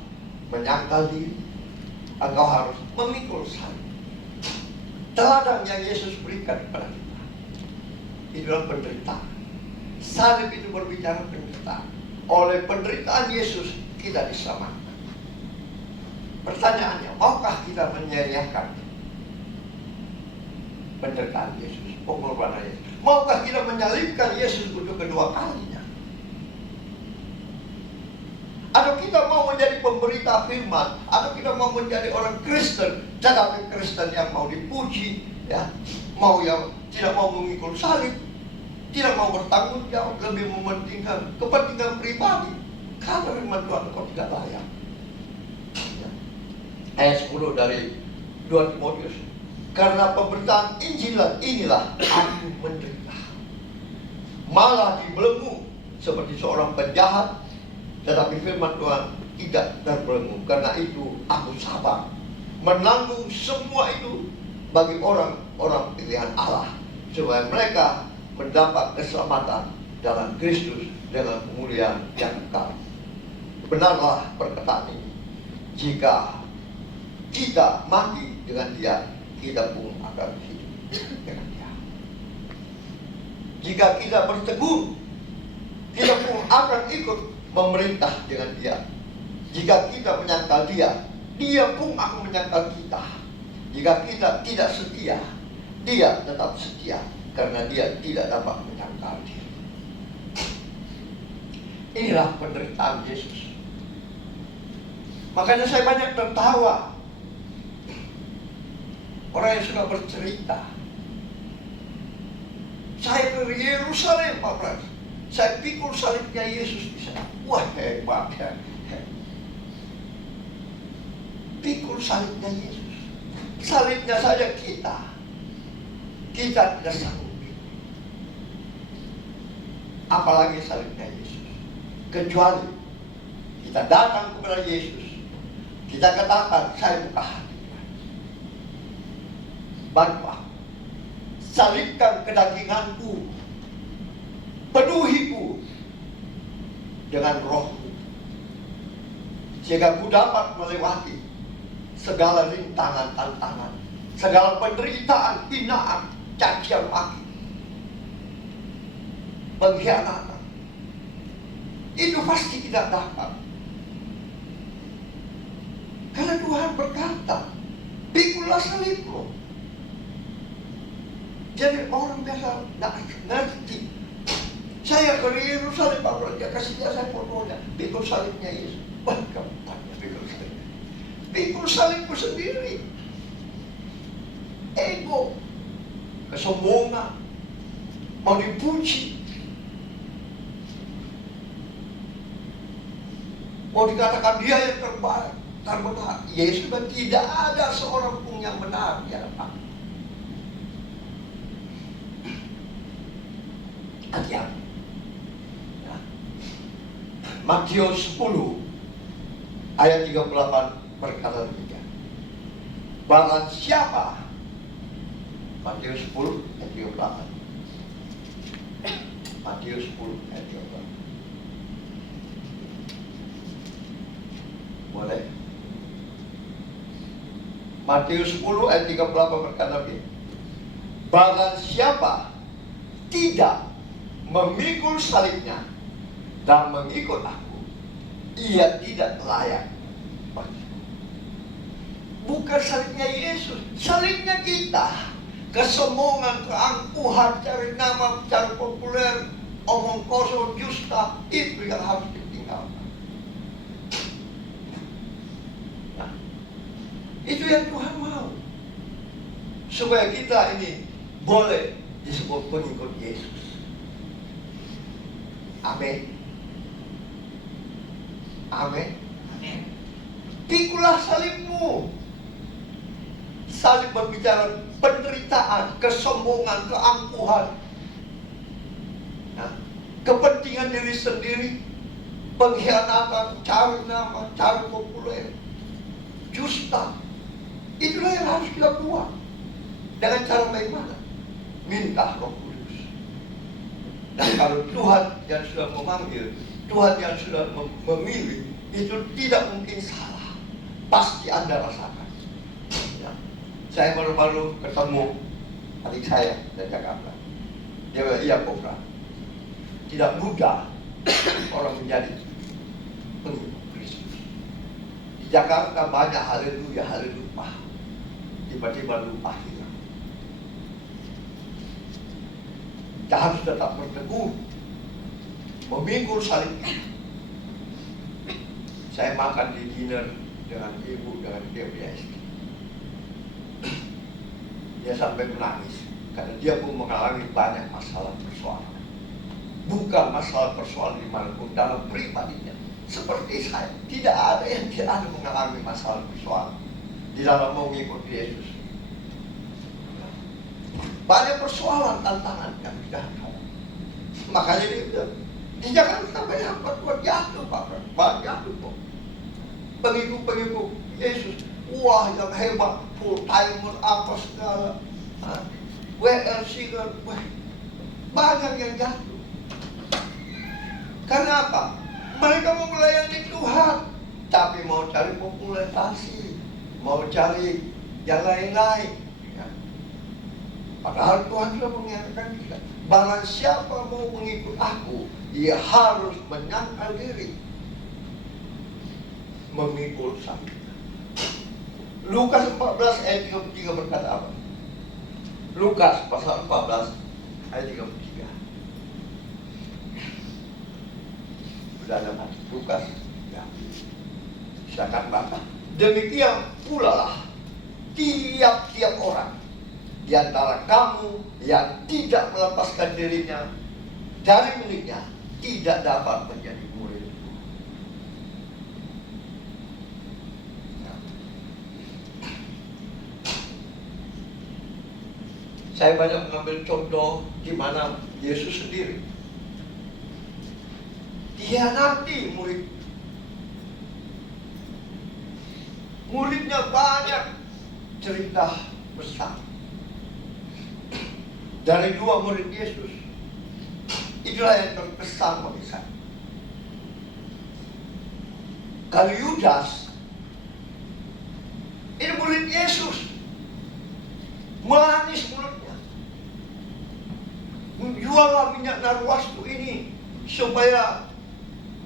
menyangkal diri, engkau harus memikul salib. Teladan yang Yesus berikan kepada kita, itulah penderitaan. Salib itu berbicara penderitaan. Oleh penderitaan Yesus kita diselamatkan. Pertanyaannya, maukah kita menyeriahkan penderitaan Yesus, pengorbanan Yesus? Maukah kita menyalibkan Yesus untuk kedua kalinya? Atau kita mau menjadi pemberita firman, atau kita mau menjadi orang Kristen, tetapi Kristen yang mau dipuji, ya, mau yang tidak mau mengikul salib, tidak mau bertanggung jawab, lebih mementingkan kepentingan pribadi. Karena firman Tuhan kau tidak layak. Ya. Ayat 10 dari 2 Timotius. Karena pemberitaan Injil inilah aku menderita, malah dibelenggu seperti seorang penjahat, tetapi firman Tuhan tidak terbelenggu. Karena itu aku sabar menanggung semua itu bagi orang-orang pilihan Allah, supaya mereka mendapat keselamatan dalam Kristus dengan kemuliaan yang kekal. Benarlah perkataan ini, jika kita mati dengan Dia, kita pun akan hidup dengan Dia. Jika kita berteguh, kita pun akan ikut memerintah dengan Dia. Jika kita menyangkal Dia, Dia pun akan menyangkal kita. Jika kita tidak setia, Dia tetap setia, karena Dia tidak dapat menyangkal diri. Inilah penderitaan Yesus. Makanya saya banyak tertawa orang yang sudah bercerita, saya ke Yerusalem Pak Pras, saya pikul salibnya Yesus di sana. Wah, hebat ya. Pikul salibnya Yesus. Salibnya saja kita tidak sanggup. Apalagi salibnya Yesus. Kecuali kita datang kepada Yesus, kita katakan, saya buka hati, bantu aku, salibkan kedaginganku, penuhiku dengan rohmu, sehingga ku dapat melewati segala rintangan, tantangan, segala penderitaan, hinaan, cacian maki, pengkhianatan. Itu pasti kita dapat. Karena Tuhan berkata, pikulah salibmu. Jadi orang biasa tidak ngerti. Saya ke Yerusalem, Pak Bro, dia kasih dia saya fotonya, pikul salibnya Yesus. Wah, kamu tanya pikul salibnya. Pikul salibku sendiri. Ego, kesombongan, mau dipuji, mau dikatakan dia yang terbaik, terbenar. Yesus dan tidak ada seorang pun yang benar di hadapan. Hati-hati. Ya. Matius 10 ayat 38 berkata demikian. Barang siapa, Matius 10 ayat 38. Matius 10 ayat 38. Boleh? Matius 10 ayat 38 berkata begini. Barang siapa tidak memikul salibnya dan mengikut aku, ia tidak layak. Bukan salibnya Yesus, salibnya kita. kesombongan, keangkuhan, cari nama, cari populer, omong kosong, dusta, itu yang harus ditinggalkan. Nah, itu yang Tuhan mau. Supaya kita ini boleh disebut pengikut Yesus. Amin. Amin. Pikulah salibmu. Salib berbicara penderitaan, kesombongan, keangkuhan, nah, kepentingan diri sendiri, pengkhianatan, cari nama, cari populer, dusta. Itulah yang harus kita buang. Dengan cara bagaimana? Minta Roh Kudus. Dan kalau Tuhan yang sudah memanggil, Tuhan yang sudah memilih, itu tidak mungkin salah. Pasti Anda rasakan. Ya. Saya baru-baru ketemu adik saya dari Jakarta. Dia bilang, iya Kopra, tidak mudah orang menjadi pengikut Kristus. Di Jakarta banyak haleluya, haleluya. Tiba-tiba lupa hilang. Kita harus tetap berteguh, memikul salib. Saya makan di dinner dengan ibu, dengan dia istri. Dia sampai menangis karena dia pun mengalami banyak masalah persoalan. Bukan masalah persoalan dimanapun, dalam pribadinya. Seperti saya, tidak ada yang tidak ada mengalami masalah persoalan di dalam mengikuti Yesus. Banyak persoalan, tantangan yang kita hadapi. Makanya dia bilang, di Jakarta banyak buat jatuh, Pak, jatuh kok. Pengikut Yesus, wah yang hebat, full timer apa segala, WL singer, banyak yang jatuh. Karena apa? Mereka mau melayani Tuhan, tapi mau cari popularisasi, mau cari yang lain-lain. Ya. Padahal Tuhan sudah mengingatkan kita, barang siapa mau mengikut aku, dia harus menyangkal diri, memikul salib. Lukas 14 ayat 33 berkata apa? Lukas pasal 14 ayat 33. Sudah ada mas? Lukas? Ya. Silakan baca. Demikian pula lah tiap-tiap orang di antara kamu yang tidak melepaskan dirinya dari miliknya tidak dapat menjadi murid. Saya banyak mengambil contoh di mana Yesus sendiri dikhianati murid. Muridnya banyak cerita besar. Dari dua murid Yesus, itulah yang terkesan bagi saya. Kalau Yudas, ini murid Yesus, manis mulutnya, menjual minyak narwastu ini supaya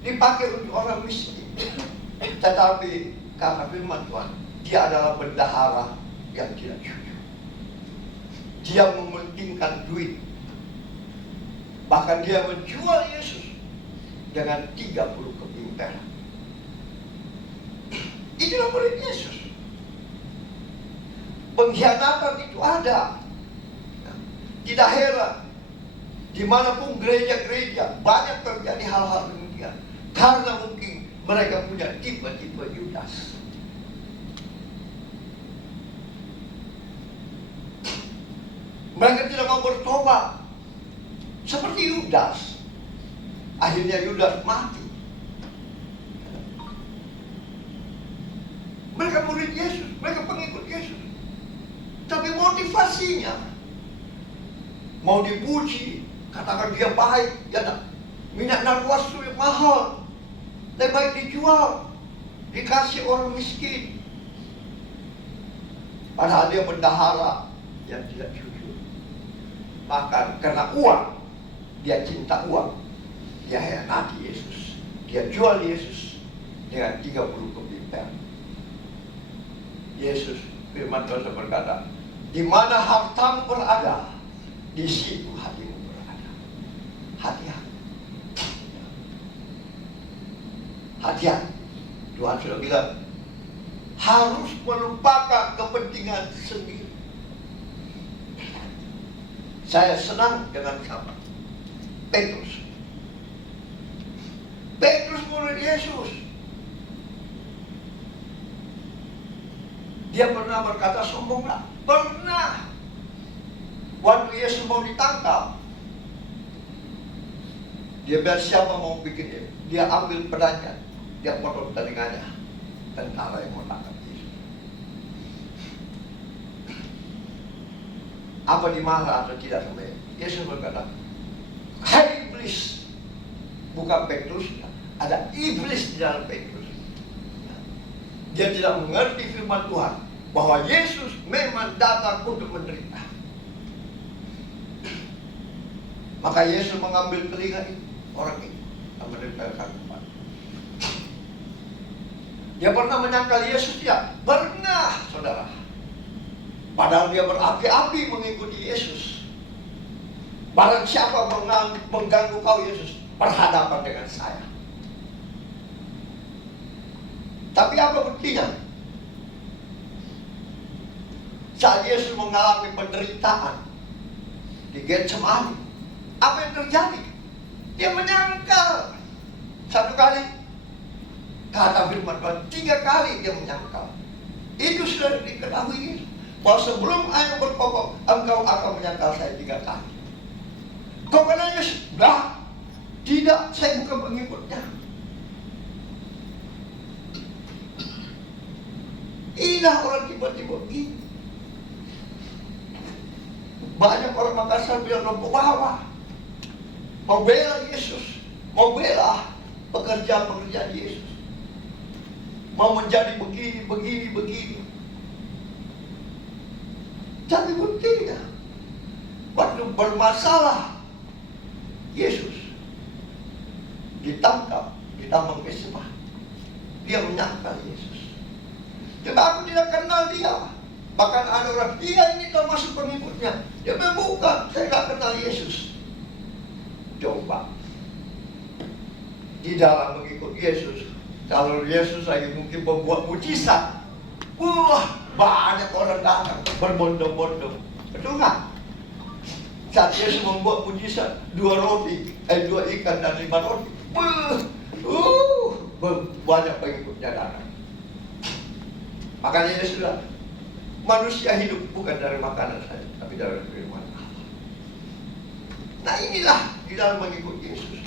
dipakai untuk orang miskin. Tetapi karena firman Tuhan, dia adalah bendahara yang tidak jujur. Dia mementingkan duit. Bahkan dia menjual Yesus dengan 30 keping perak. Itulah murid Yesus. Pengkhianatan itu ada. Tidak heran, dimanapun gereja-gereja banyak terjadi hal-hal demikian. Karena mungkin mereka punya tipe-tipe Yudas. Mereka tidak mau bertobat seperti Yudas. Akhirnya Yudas mati. Mereka murid Yesus, mereka pengikut Yesus. Tapi motivasinya mau dipuji, katakan dia baik, ya tak? Minyak narwastu yang mahal, lebih baik dijual, dikasih orang miskin. Padahal dia bendahara yang tidak jujur. Maka karena uang, dia cinta uang, dia hianati Yesus, dia jual Yesus dengan 30 keping perak. Yesus, firman Tuhan berkata, Di mana hartamu berada, di situ hatimu berada. Hati-hati. Hati-hati. Tuhan sudah bilang, harus melupakan kepentingan sendiri. Saya senang dengan siapa? Petrus. Petrus murid Yesus. Dia pernah berkata sombong nggak? Pernah. Waktu Yesus mau ditangkap, dia bilang siapa mau bikin dia? Dia ambil pedangnya, dia potong telinganya. Tentara yang mau tangkap Yesus. Apa dimarah atau tidak sama Yesus? Yesus berkata, hai iblis. Bukan Petrus, ada iblis di dalam Petrus. Dia tidak mengerti firman Tuhan bahwa Yesus memang datang untuk menderita. Maka Yesus mengambil telinga itu, orang itu yang menderita kegelapan. Dia pernah menyangkal Yesus? Ya, pernah, saudara. Padahal dia berapi-api mengikuti Yesus. Barang siapa mengganggu kau Yesus, berhadapan dengan saya. Tapi apa buktinya? Saat Yesus mengalami penderitaan di Getsemani, apa yang terjadi? Dia menyangkal. Satu kali, kata firman Tuhan, 3 kali dia menyangkal. Itu sudah diketahui bahwa sebelum ayam berkokok, engkau akan menyangkal saya 3 kali. Kau kena Yesus? Dah. Tidak, saya bukan pengikutnya. Inilah orang tiba-tiba ini. Banyak orang Makassar bilang rompok bawah. Mau bela Yesus, mau bela pekerjaan-pekerjaan Yesus. Mau menjadi begini. Tapi buktinya, waktu bermasalah, Yesus ditangkap di Taman Getsemani. Dia menyangkal Yesus. Tapi aku tidak kenal dia. Bahkan ada orang, iya ini termasuk pengikutnya. Dia bilang, bukan, saya tidak kenal Yesus. Coba di dalam mengikut Yesus, kalau Yesus lagi mungkin membuat mujizat, wah banyak orang datang berbondong-bondong. Betul nggak? Saat Yesus membuat mujizat 2 ikan dan 5 roti, banyak pengikutnya datang. Makanya Yesus bilang, manusia hidup bukan dari makanan saja, tapi dari firman Allah. Nah inilah di dalam mengikut Yesus.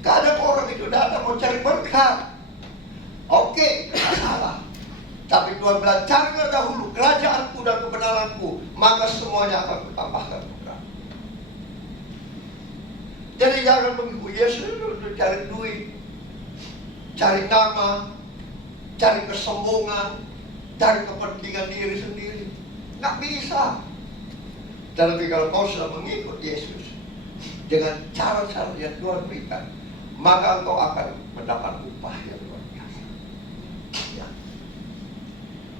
Kadang orang itu datang mau cari berkat. Oke, tidak salah. Tapi Tuhan bilang, carilah dahulu kerajaanku dan kebenaranku, maka semuanya akan kutambahkan berkat. Jadi jangan mengikut Yesus untuk cari duit, cari nama, cari kesombongan, cari kepentingan diri sendiri. Nggak bisa. Tapi kalau kau sudah mengikut Yesus dengan cara-cara yang Tuhan berikan, maka engkau akan mendapat upah yang luar biasa. Ya.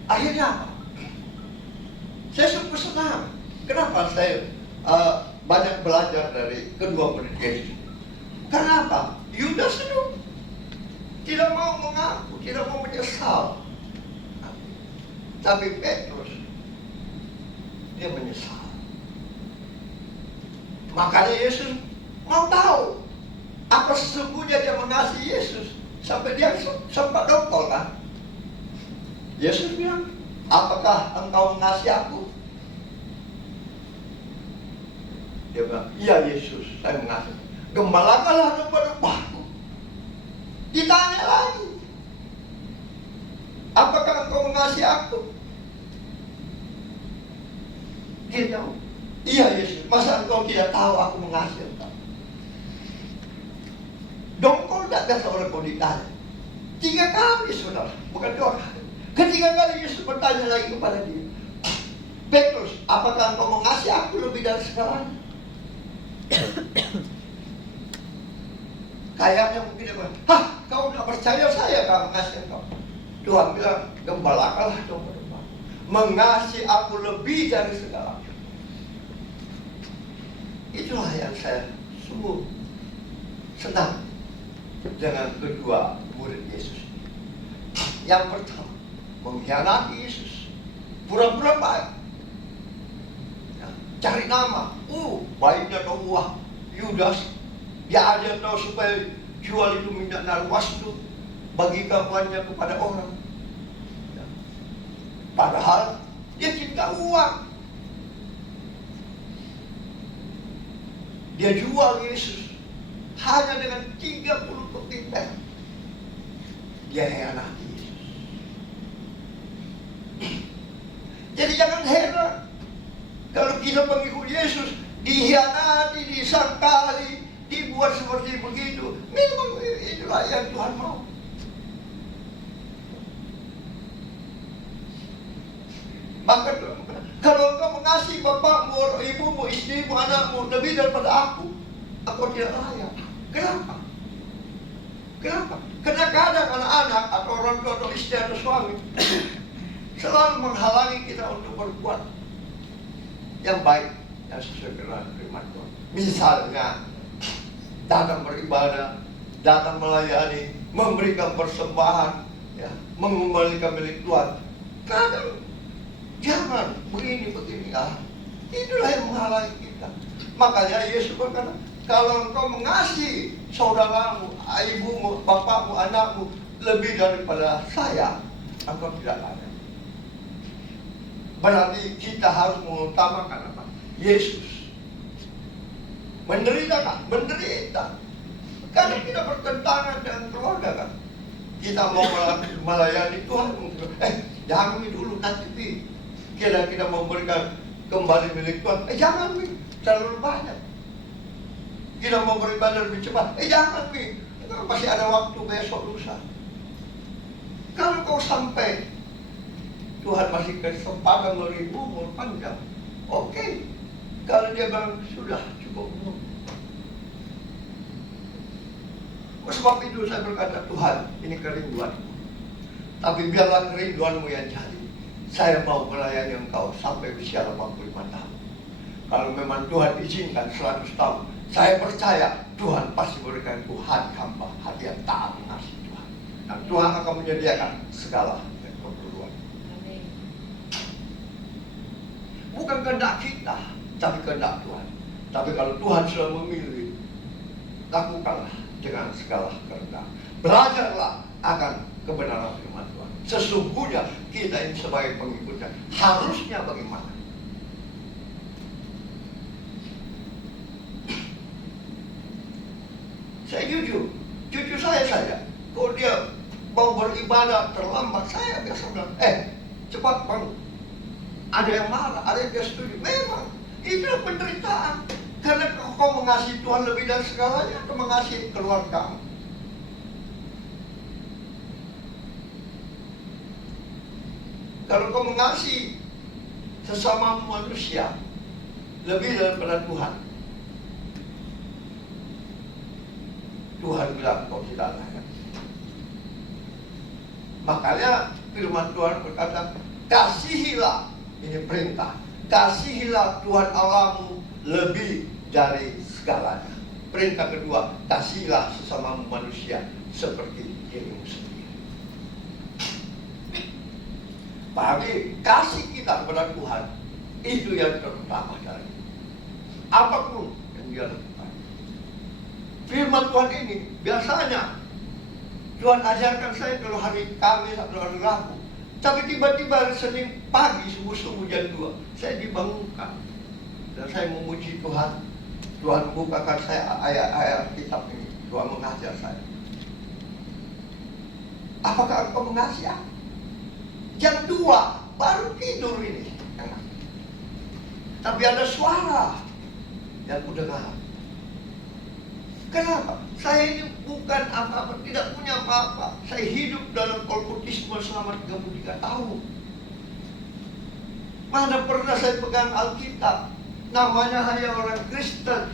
Akhirnya apa? Saya super senang. Kenapa saya banyak belajar dari kedua murid Yesus? Kenapa? Yudas itu tidak mau mengaku, tidak mau menyesal. Tapi Petrus, dia menyesal. Makanya Yesus mau tahu apa sesungguhnya dia mengasihi Yesus. Sampai dia sempat dongkol kan. Yesus bilang, apakah engkau mengasihi aku? Dia bilang, iya Yesus, saya mengasihi. Gembalakanlah domba-dombaku. Ditanya lagi, apakah engkau mengasihi aku? Dia jawab, iya Yesus, masa engkau tidak tahu aku mengasihi engkau? Dongkol tidak biasa orang kau ditanya. 3 kali saudara, bukan 2 kali. Ketiga kali Yesus bertanya lagi kepada dia, Petrus, apakah engkau mengasihi aku lebih dari segalanya? Kayaknya mungkin dia bilang, hah, kau tidak percaya saya kalau mengasihi engkau? Tuhan bilang, gembalakanlah domba-domba. mengasihi aku lebih dari segala. Itulah yang saya sungguh senang dengan kedua murid Yesus. Yang pertama, mengkhianati Yesus, pura-pura baik, ya, cari nama. Baiknya tahu wah Yudas, dia aja tahu supaya jual itu minyak narwastu, bagikan uangnya kepada orang. Ya. Padahal dia cinta uang. Dia jual Yesus hanya dengan 30 keping perak. Dia hianati Yesus. Jadi jangan heran kalau kita pengikut Yesus dihianati, disangkali, dibuat seperti begitu. Memang itulah yang Tuhan mau. Maka kalau engkau mengasihi bapakmu, ibumu, istrimu, anakmu lebih daripada aku tidak layak. Kenapa? Kenapa? Karena kadang anak-anak atau orang tua atau istri atau suami selalu menghalangi kita untuk berbuat yang baik, yang sesuai dengan firman Tuhan. Misalnya datang beribadah, datang melayani, memberikan persembahan, ya, mengembalikan milik Tuhan. Kadang jangan begini. Itulah yang menghalangi kita. Makanya Yesus berkata, kalau engkau mengasihi saudaramu, ibumu, bapakmu, anakmu lebih daripada saya, engkau tidak layak. Berarti kita harus mengutamakan apa? Yesus. Menderita kan? Menderita. Karena kita bertentangan dengan keluarga kan? Kita mau melayani Tuhan. Jangan dulu nanti kita memberikan kembali milik Tuhan. Jangan terlalu banyak. Kita mau beribadah lebih cepat. Jangan masih ada waktu besok lusa. Kalau kau sampai Tuhan masih kesempatan beri umur panjang, oke. Kalau dia bilang sudah cukup umur. Sebab itu saya berkata, Tuhan, ini kerinduanmu. Tapi biarlah kerinduanmu yang jadi. Saya mau melayani engkau sampai usia 85 tahun. Kalau memang Tuhan izinkan 100 tahun, saya percaya Tuhan pasti berikan Tuhan hamba hati yang taat mengasihi Tuhan. Dan Tuhan akan menyediakan segala keperluan. Bukan kehendak kita, tapi kehendak Tuhan. Tapi kalau Tuhan sudah memilih, lakukanlah dengan segala kehendak. Belajarlah akan kebenaran firman Tuhan. Sesungguhnya kita ini sebagai pengikutnya harusnya bagaimana? Saya jujur saya. Kalau dia mau beribadah terlambat, saya biasa bilang, cepat bangun. Ada yang marah, ada yang tidak setuju. Memang itulah penderitaan. Karena kau mengasihi Tuhan lebih dari segalanya, kau mengasihi keluargamu. Kalau kau mengasihi sesama manusia lebih daripada Tuhan, Tuhan bilang kau tidak layak. Makanya firman Tuhan berkata, kasihilah, ini perintah, kasihilah Tuhan Allahmu lebih dari segalanya. Perintah kedua, kasihilah sesama manusia seperti dirimu sendiri. Pahami, kasih kita kepada Tuhan itu yang terutama dari apapun yang dia lakukan. Firman Tuhan ini biasanya Tuhan ajarkan saya kalau hari Kamis atau hari Rabu. Tapi tiba-tiba hari Senin pagi subuh-subuh jam 2 saya dibangunkan dan saya memuji Tuhan. Tuhan bukakan saya ayat-ayat kitab ini. Tuhan mengajar saya. Apakah engkau mengasihi aku? Jam 2 baru tidur ini. Tapi ada suara yang kudengar. Kenapa? Saya ini bukan apa-apa, tidak punya apa-apa. Saya hidup dalam kolpotisme selama 33 tahun. Mana pernah saya pegang Alkitab, namanya hanya orang Kristen.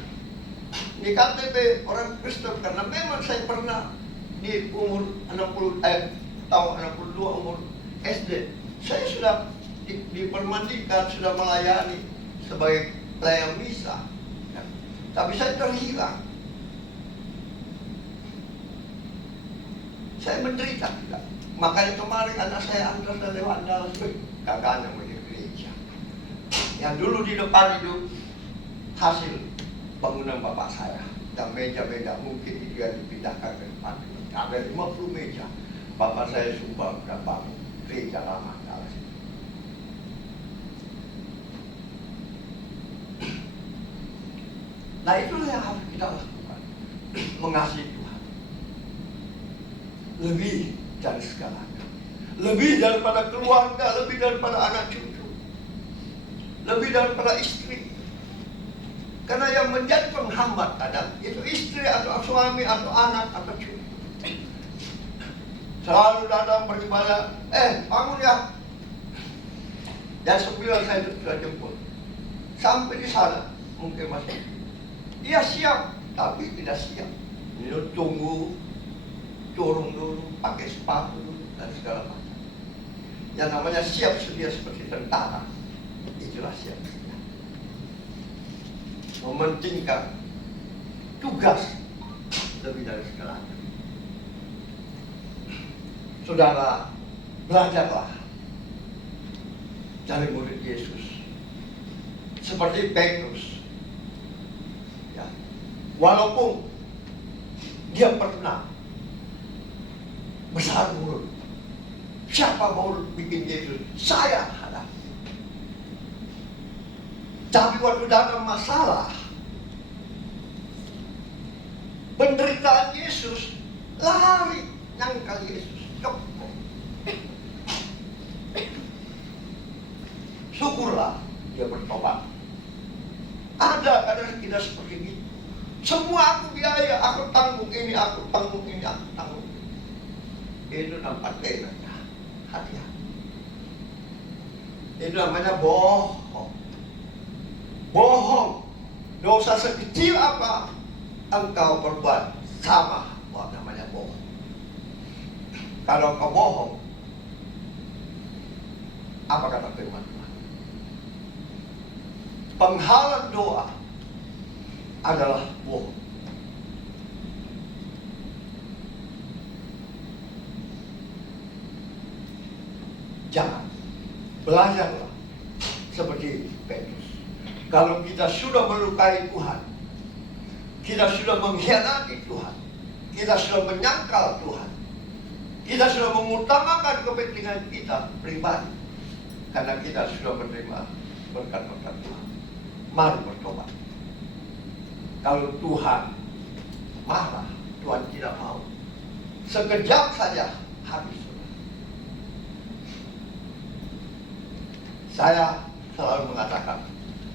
Di KTP orang Kristen, karena memang saya pernah di umur tahun 62 umur SD. Saya sudah dipermandikan, sudah melayani sebagai pelayan misa. Ya. Tapi saya terhilang. Saya menderita juga. Makanya kemarin anak saya Andras dan Lewanda kakaknya mau di gereja. Yang dulu di depan itu hasil bangunan bapak saya. Dan meja-meja mungkin dia dipindahkan ke depan. Ada 50 meja. Bapak saya sumbang dan bangun gereja lama. Nah itulah yang harus kita lakukan. Mengasihi Tuhan. Lebih dari segalanya. Lebih daripada keluarga, lebih daripada anak cucu. Lebih daripada istri. Karena yang menjadi penghambat kadang itu istri atau suami atau anak atau cucu. Selalu datang beribadah, bangun ya. Dan 9 saya sudah jemput. Sampai di sana mungkin masih. Dia siap, tapi tidak siap. Dia tunggu, turun dulu, pakai sepatu dan segala macam. Yang namanya siap sedia seperti tentara, itulah siap sedia. Mementingkan tugas lebih dari segalanya. Saudara, belajarlah dari murid Yesus. Seperti Petrus. Ya. Walaupun dia pernah besar mulut. Siapa mau bikin Yesus? Saya hadapi. Tapi waktu datang masalah, penderitaan Yesus, lari nyangkal Yesus. Syukurlah dia bertobat. Ada kadang tidak seperti itu. Semua aku biaya, aku tanggung ini, aku tanggung ini, aku tanggung ini. Itu nampak keinginan hati-hati. Itu namanya bohong. Bohong. Dosa sekecil apa engkau perbuat sama, namanya bohong. Kalau kau bohong, apa kata firman Tuhan? Penghalang doa adalah bohong. Jangan. Belajarlah seperti Petrus. Kalau kita sudah melukai Tuhan, kita sudah mengkhianati Tuhan, kita sudah menyangkal Tuhan, kita sudah mengutamakan kepentingan kita pribadi, karena kita sudah menerima berkat-berkat Tuhan. Mari bertobat. Kalau Tuhan marah, Tuhan tidak mau, sekejap saja habis. Saya selalu mengatakan,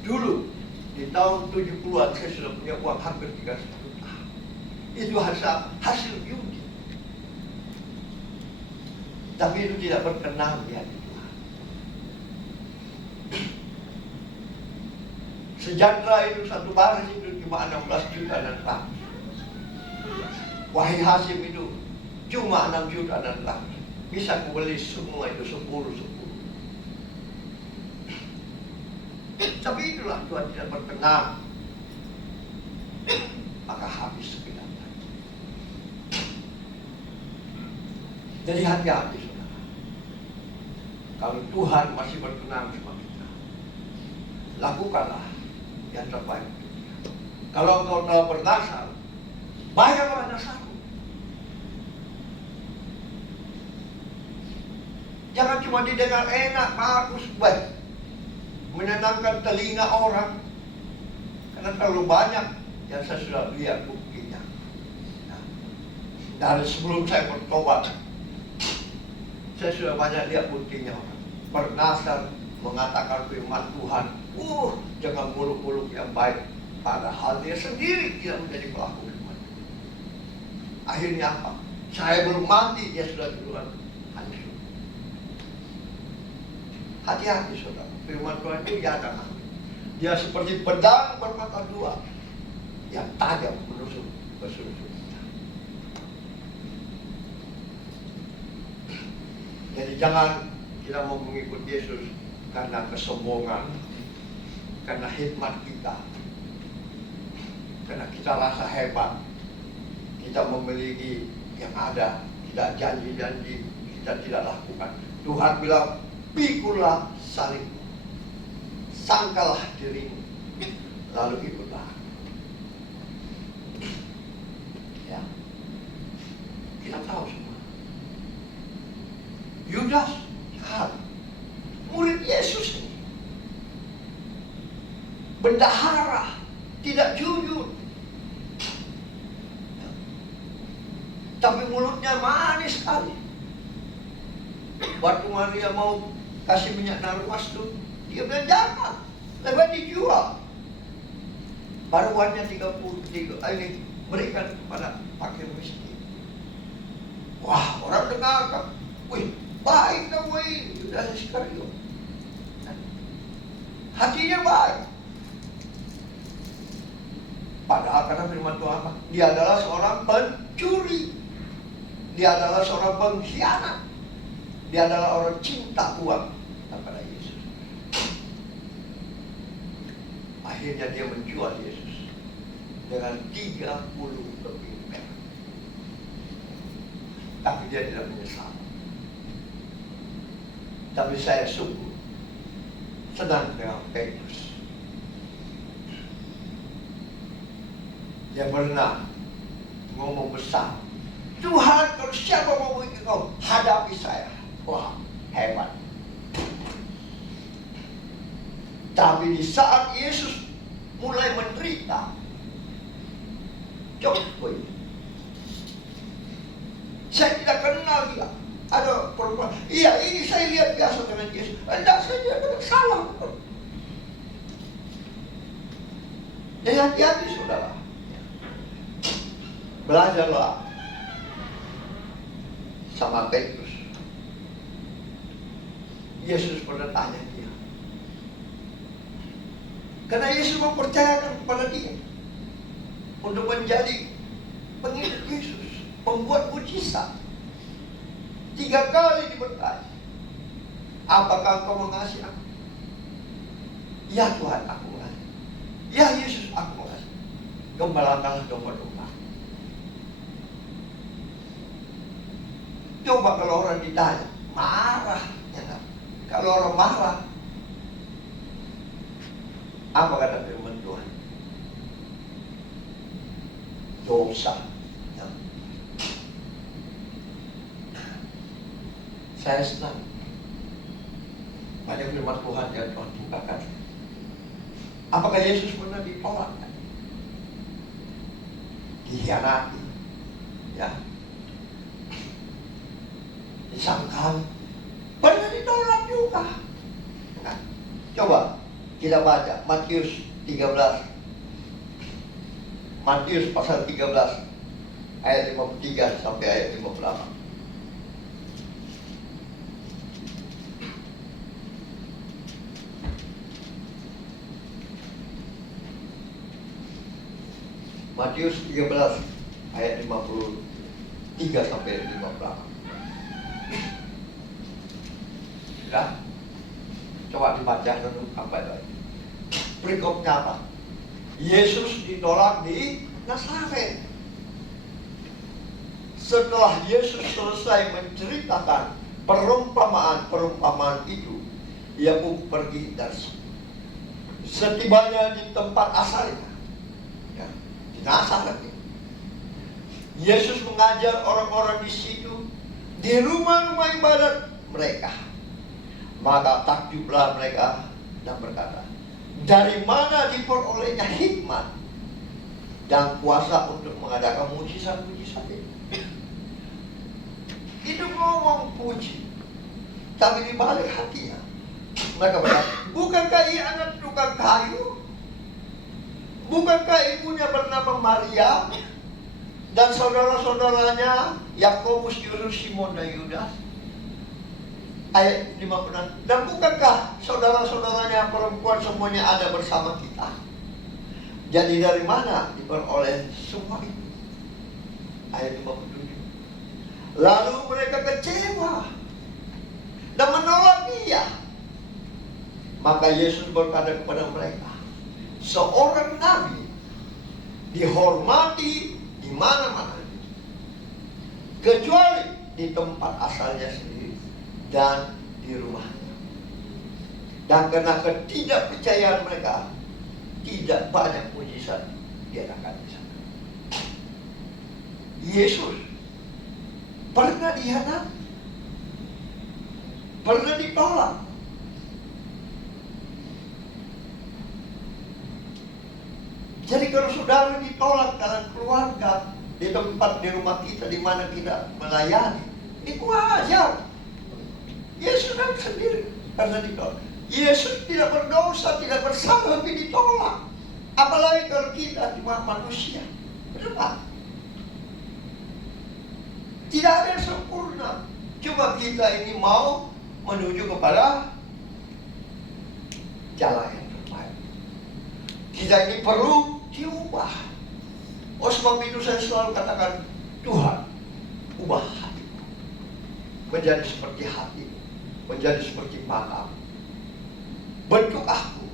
dulu di tahun 70-an saya sudah punya uang hampir 300 juta. Itu hasil judi. Tapi itu tidak berkenan di hati Tuhan. Sejahtera itu satu baris itu cuma 16 juta dan 100. Wahai Hasim itu cuma 6 juta dan 100. Bisa kubeli semua itu 10. Tapi itulah Tuhan tidak berkenan. Maka habis sekejap. Jadi hati-hati saudara. Kalau Tuhan masih berkenan sama kita, lakukanlah yang terbaik. Kalau engkau telah bernasar, bayarlah nasarmu. Jangan cuma didengar enak, bagus, baik, menenangkan telinga orang. Karena terlalu banyak yang saya sudah lihat buktinya. Nah, dari sebelum saya bertobat, saya sudah banyak lihat buktinya orang bernasar, mengatakan firman Tuhan, jangan muluk-muluk yang baik, padahal dia sendiri tidak menjadi pelaku firman. Akhirnya apa? Saya belum mati, dia sudah duluan hancur. Hati-hati saudara, firman Tuhan itu jangan. Dia seperti pedang bermata dua yang tajam menusuk ke seluruh kita. Jadi jangan kita mau mengikut Yesus karena kesombongan, karena hikmat kita, karena kita rasa hebat, kita memiliki yang ada, kita janji-janji, kita tidak lakukan. Tuhan bilang, pikulah salibmu, sangkalah dirimu, lalu ikutlah. Ya, kita tahu semua. Yudas jahat, murid Yesus ini, bendahara, tidak jujur, tapi mulutnya manis sekali. Waktu Maria mau kasih minyak narwas tuh, dia bilang jangan, lebih dijual. Baruannya 33, ini berikan kepada fakir miskin. Wah, orang dengar, wih, baik kamu ini, Yudas Iskariot. Hatinya baik. Padahal karena firman Tuhan, dia adalah seorang pencuri, dia adalah seorang pengkhianat, dia adalah orang cinta uang kepada Yesus. Akhirnya dia menjual Yesus dengan 30 lebih perak. Tapi dia tidak menyesal. Tapi saya sungguh senang dengan Petrus. Dia pernah ngomong besar, Tuhan, kalau siapa mau ikut kau, hadapi saya. Wah, hebat. Tapi di saat Yesus mulai menderita, coba, saya tidak kenal dia. Ada perempuan, iya ini saya lihat biasa dengan Yesus. Tidak, saya tidak salah. Jadi hati-hati saudara. Belajarlah sama Petrus. Yesus pernah tanya dia. Karena Yesus mempercayakan kepada dia untuk menjadi pengikut Yesus, pembuat mujizat. 3 kali dibertanya, apakah engkau mengasihi aku? Ya Tuhan, aku mengasihi. Ya Yesus, aku mengasihi. Gembalakanlah domba-domba. Coba kalau orang ditanya, marah, ya kan? Kalau orang marah, apa kata firman Tuhan? Dosa. Ya. Saya senang. Banyak firman Tuhan yang Tuhan bukakan. Apakah Yesus pernah ditolak? Dikhianati, ya, disangkal, pernah ditolak juga. Nah, coba kita baca Matius 13. Matius pasal 13 ayat 53 sampai ayat 58. Matius 13 ayat 53 sampai 58. Ya, coba dibaca dulu apa itu. Berikutnya apa? Yesus ditolak di Nazaret. Setelah Yesus selesai menceritakan perumpamaan itu, ia pun pergi dari situ. Setibanya di tempat asalnya, ya, di Nazaret, Yesus mengajar orang-orang di situ, di rumah-rumah ibadat mereka. Maka takjublah mereka dan berkata, dari mana diperolehnya hikmat dan kuasa untuk mengadakan mujizat-mujizat itu? Itu ngomong puji, tapi di balik hatinya mereka berkata, bukankah ia anak tukang kayu? Bukankah ibunya bernama Maria dan saudara-saudaranya Yakobus, Yusuf, Simon dan Yudas? Ayat 56. Dan bukankah saudara-saudaranya perempuan semuanya ada bersama kita? Jadi dari mana diperoleh semua itu? Ayat 57. Lalu mereka kecewa dan menolak dia. Maka Yesus berkata kepada mereka, seorang nabi dihormati di mana-mana, kecuali di tempat asalnya sendiri dan di rumahnya. Dan karena ketidakpercayaan mereka, tidak banyak mujizat diadakan di sana. Yesus pernah dihianati, pernah ditolak. Jadi kalau saudara ditolak dalam keluarga, di tempat, di rumah kita, di mana kita melayani, itu wajar. Yesus kan sendiri karena ditolak. Yesus tidak berdosa, tidak bersalah, tapi ditolak. Apalagi kalau kita cuma manusia. Kenapa? Tidak ada yang sempurna. Cuma kita ini mau menuju kepada jalan yang terbaik. Kita ini perlu diubah. Oh, sebab itu saya selalu katakan, Tuhan, ubah hatiku menjadi seperti hatimu, menjadi seperti matamu. Bentuk aku,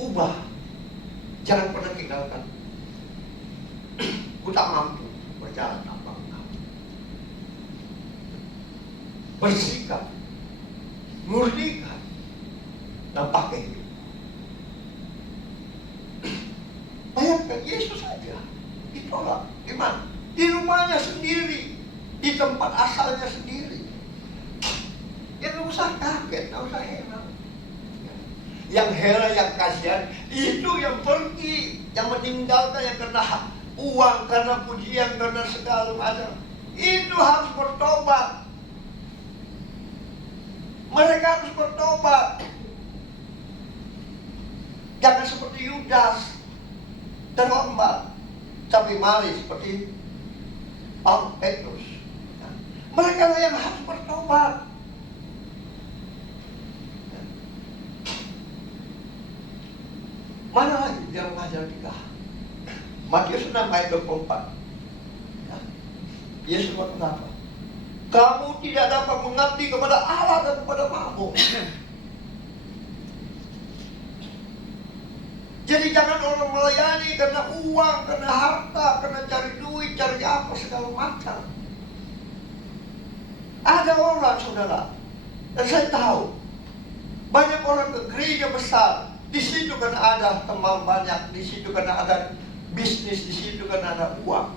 ubah, jangan pernah tinggalkan. Ku tak mampu berjalan tanpa engkau. Bersihkan, murnikan, dan pakai hidup. Bayangkan Yesus saja ditolak. Di mana? Di rumahnya sendiri, di tempat asalnya sendiri. Ya nggak usah kaget, nggak usah heran. Yang heran, yang kasihan, itu yang pergi, yang meninggalkan, yang kena uang, karena pujian, karena segala macam. Itu harus bertobat. Mereka harus bertobat. Jangan seperti Yudas, terlambat, tapi mari seperti Petrus. Mereka lah yang harus bertobat. Mana lagi dia mengajar kita? Matius 6 ayat 24. Yesus berkata apa? Kamu tidak dapat mengabdi kepada Allah dan kepada mammon. Jadi jangan orang melayani karena uang, karena harta, karena cari duit, cari apa segala macam. Ada orang, saudara, dan saya tahu banyak orang ke gereja besar. Di situ kan ada teman banyak, di situ kan ada bisnis, di situ kan ada uang.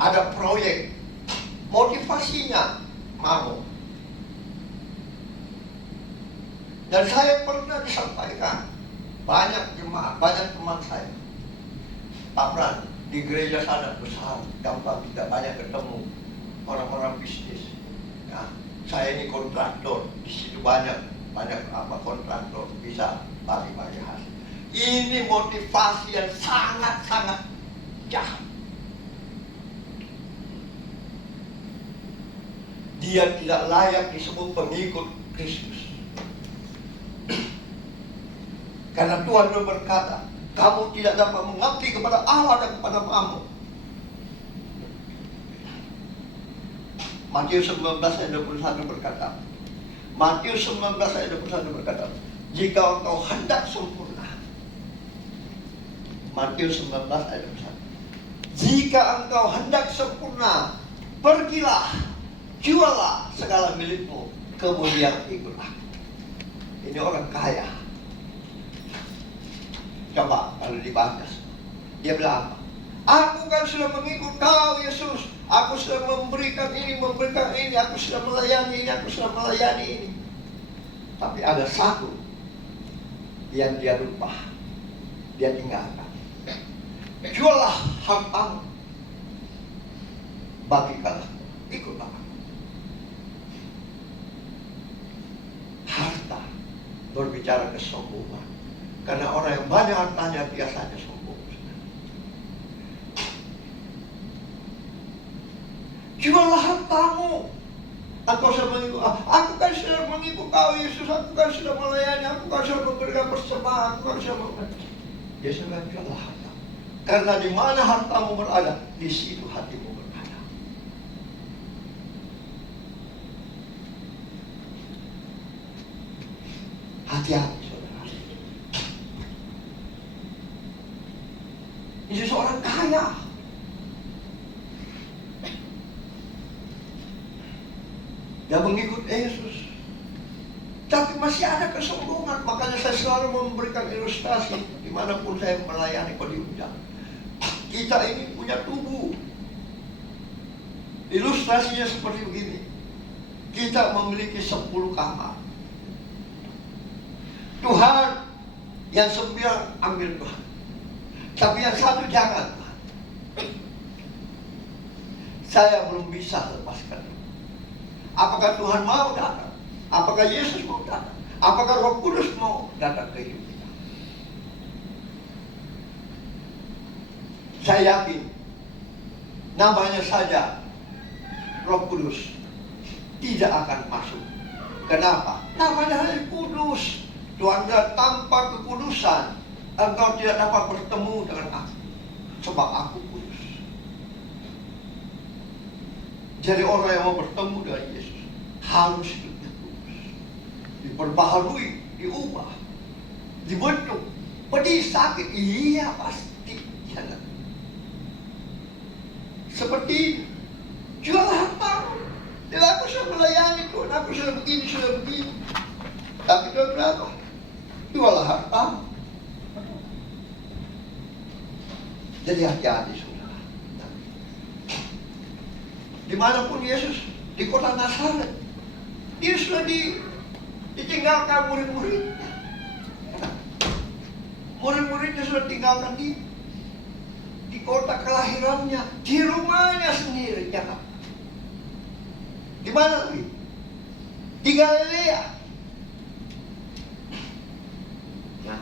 Ada proyek, motivasinya mau. Dan saya pernah disampaikan banyak jemaat, banyak teman saya. Pak Pran, di gereja sana besar, gampang, tidak banyak ketemu orang-orang bisnis. Ya, saya ini kontraktor, di situ banyak apa kontraktor bisa bagi-bagi hasil. Ini motivasi yang sangat-sangat jahat. Dia tidak layak disebut pengikut Kristus. Karena Tuhan berkata, kamu tidak dapat mengabdi kepada Allah dan kepada mammon. Matius 19 ayat 21 berkata, Matius 19 ayat 21 berkata, jika engkau hendak sempurna. Matius 19 ayat 21. Jika engkau hendak sempurna, pergilah, jualah segala milikmu, kemudian ikutlah. Ini orang kaya. Coba kalau dibaca, dia bilang apa? Aku kan sudah mengikut kau Yesus. Aku sudah memberikan ini, aku sudah melayani ini, aku sudah melayani ini. Tapi ada satu yang dia lupa, dia tinggalkan. Jualah hartamu, bagikanlah, ikutlah. Harta berbicara kesombongan. Karena orang yang banyak hartanya biasanya sombong. Jualah hartamu. Aku kan sudah mengikut kau Yesus. Aku kan sudah melayani. Aku kan sudah memberikan persembahan. Aku kan sudah memberikan. Yesus kan jualah hartamu. Karena di mana hartamu berada, di situ hatimu berada. Hati-hati saudara. Ini seorang kaya. Dia mengikut Yesus. Tapi masih ada kesombongan. Makanya saya selalu memberikan ilustrasi dimanapun saya melayani kalau diundang. Kita ini punya tubuh. Ilustrasinya seperti begini. Kita memiliki 10 kamar. Tuhan yang 9 ambil Tuhan. Tapi yang 1 jangan. Saya belum bisa lepaskan. Apakah Tuhan mau datang? Apakah Yesus mau datang? Apakah Roh Kudus mau datang ke hidup kita? Saya yakin namanya saja Roh Kudus tidak akan masuk. Kenapa? Namanya hanya kudus. Tuhan bilang tanpa kekudusan engkau tidak dapat bertemu dengan aku, sebab aku kudus. Jadi orang yang mau bertemu dengan Yesus harus hidupnya kudus, diperbaharui, diubah, dibentuk. Pedih, sakit, iya pasti jangan. Seperti ini, jual harta. Dia aku sudah melayani Tuhan, aku sudah begini. Tapi Tuhan berapa? Jual harta. Jadi hati-hati saudara. Dimanapun Yesus, di kota Nazaret, dia sudah ditinggalkan murid-muridnya. Murid-muridnya sudah tinggalkan di kota kelahirannya, di rumahnya sendiri, jangan. Di mana lagi? Di Galilea. Nah,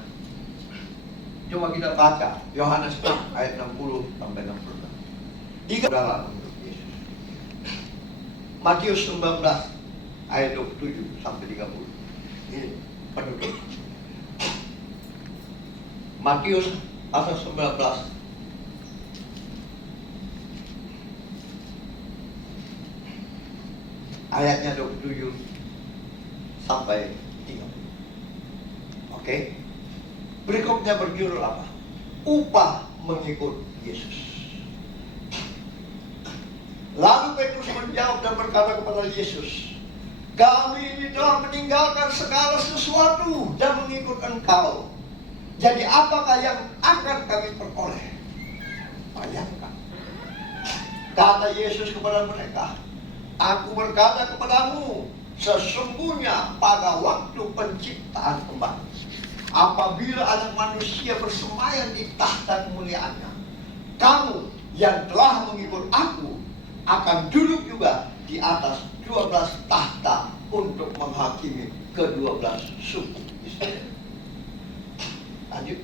coba kita baca Yohanes 6 ayat 60 sampai 66. Di dalam Yesus. Matius 19 ayat 27 sampai 30. Ini penduduk. Matius pasal 19 ayatnya 27 sampai 30. Oke. Berikutnya berjudul apa? Upah mengikut Yesus. Lalu Petrus menjawab dan berkata kepada Yesus, kami ini telah meninggalkan segala sesuatu dan mengikut Engkau. Jadi apakah yang akan kami peroleh? Bayangkan. Kata Yesus kepada mereka, aku berkata kepadamu, sesungguhnya pada waktu penciptaan kembali, apabila anak manusia bersemayam di tahta kemuliaannya, kamu yang telah mengikut aku akan duduk juga di atas 12 tahta untuk menghakimi ke-12 suku Israel. Lanjut.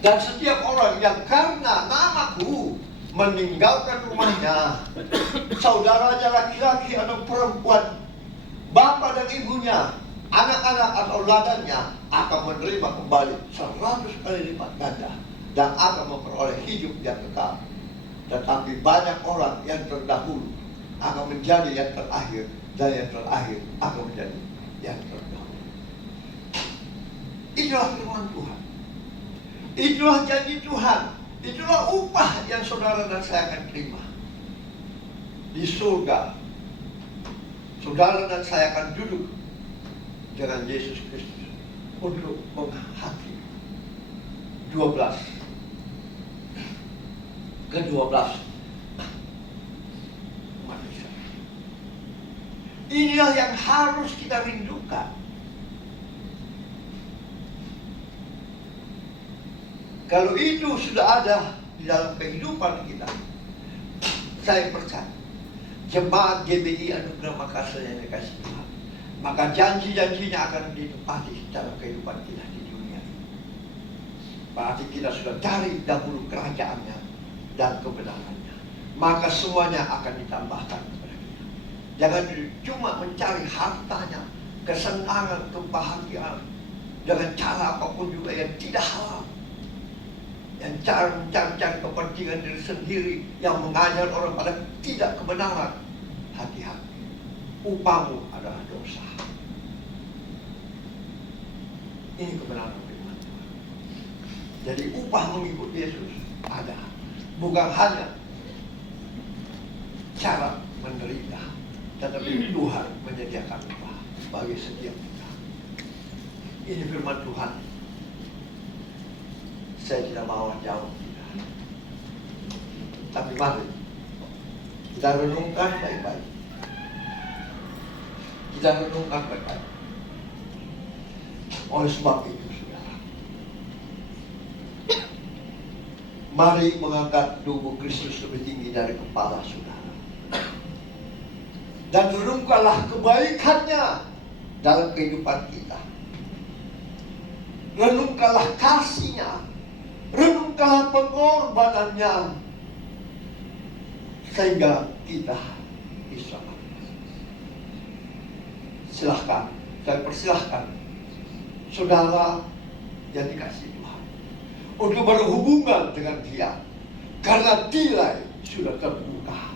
Dan setiap orang yang karena namaku meninggalkan rumahnya, saudaranya laki-laki atau perempuan, bapa dan ibunya, anak-anak atau ladangnya, akan menerima kembali 100 kali lipat ganda dan akan memperoleh hidup yang kekal. Tetapi banyak orang yang terdahulu akan menjadi yang terakhir, dan yang terakhir akan menjadi yang terdahulu. Itulah firman Tuhan. Itulah janji Tuhan. Itulah upah yang saudara dan saya akan terima di surga. Saudara dan saya akan duduk dengan Yesus Kristus untuk menghakimi 12 manusia. Inilah yang harus kita rindukan. Kalau itu sudah ada di dalam kehidupan kita, saya percaya jemaat GBI Anugerah Makassar yang dikasih Tuhan, maka janji-janjinya akan ditepati dalam kehidupan kita di dunia. Berarti kita sudah cari dahulu kerajaannya dan kebenarannya, maka semuanya akan ditambahkan kepada kita. Jangan cuma mencari hartanya, kesenangan, kebahagiaan dengan cara apapun juga yang tidak halal, yang mencari kepentingan diri sendiri, yang mengajar orang pada tidak kebenaran. Hati-hati, upahmu adalah dosa. Ini kebenaran firman Tuhan. Jadi upah mengikut Yesus ada. Bukan hanya cara menderita, tetapi Tuhan menyediakan upah bagi setiap kita. Ini firman Tuhan. Saya tidak mau jauh tidak. Tapi mari kita renungkan baik-baik. Kita renungkan baik-baik. Oleh sebab itu, saudara, mari mengangkat tubuh Kristus lebih tinggi dari kepala saudara. Dan renungkanlah kebaikannya dalam kehidupan kita. Renungkanlah kasihnya. Renungkanlah pengorbanannya. Sehingga kita diselamatkan. Silahkan, saya persilahkan saudara yang dikasihi Tuhan untuk berhubungan dengan Dia, karena nilai sudah terbuka.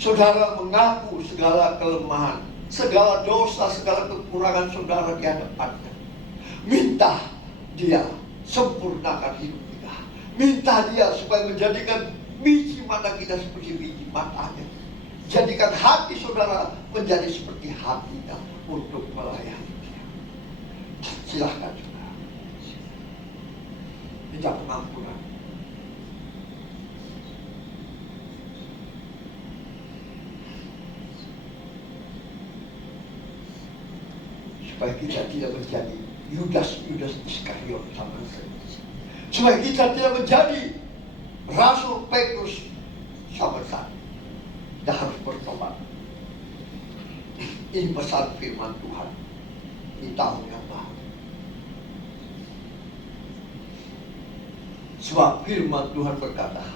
Saudara mengaku segala kelemahan, segala dosa, segala kekurangan saudara di hadapannya. Minta Dia sempurnakan hidup kita. Minta Dia supaya menjadikan biji mata kita seperti biji matanya. Jadikan hati saudara menjadi seperti hatinya untuk melayani Dia. Silahkan saudara, minta pengampunan. Supaya kita tidak menjadi Yudas Iskariot sama sekali. Supaya kita tidak menjadi Rasul Petrus sama sekali. Kita harus bertobat. Ini pesan firman Tuhan di tahun yang baru. Sebab firman Tuhan berkata,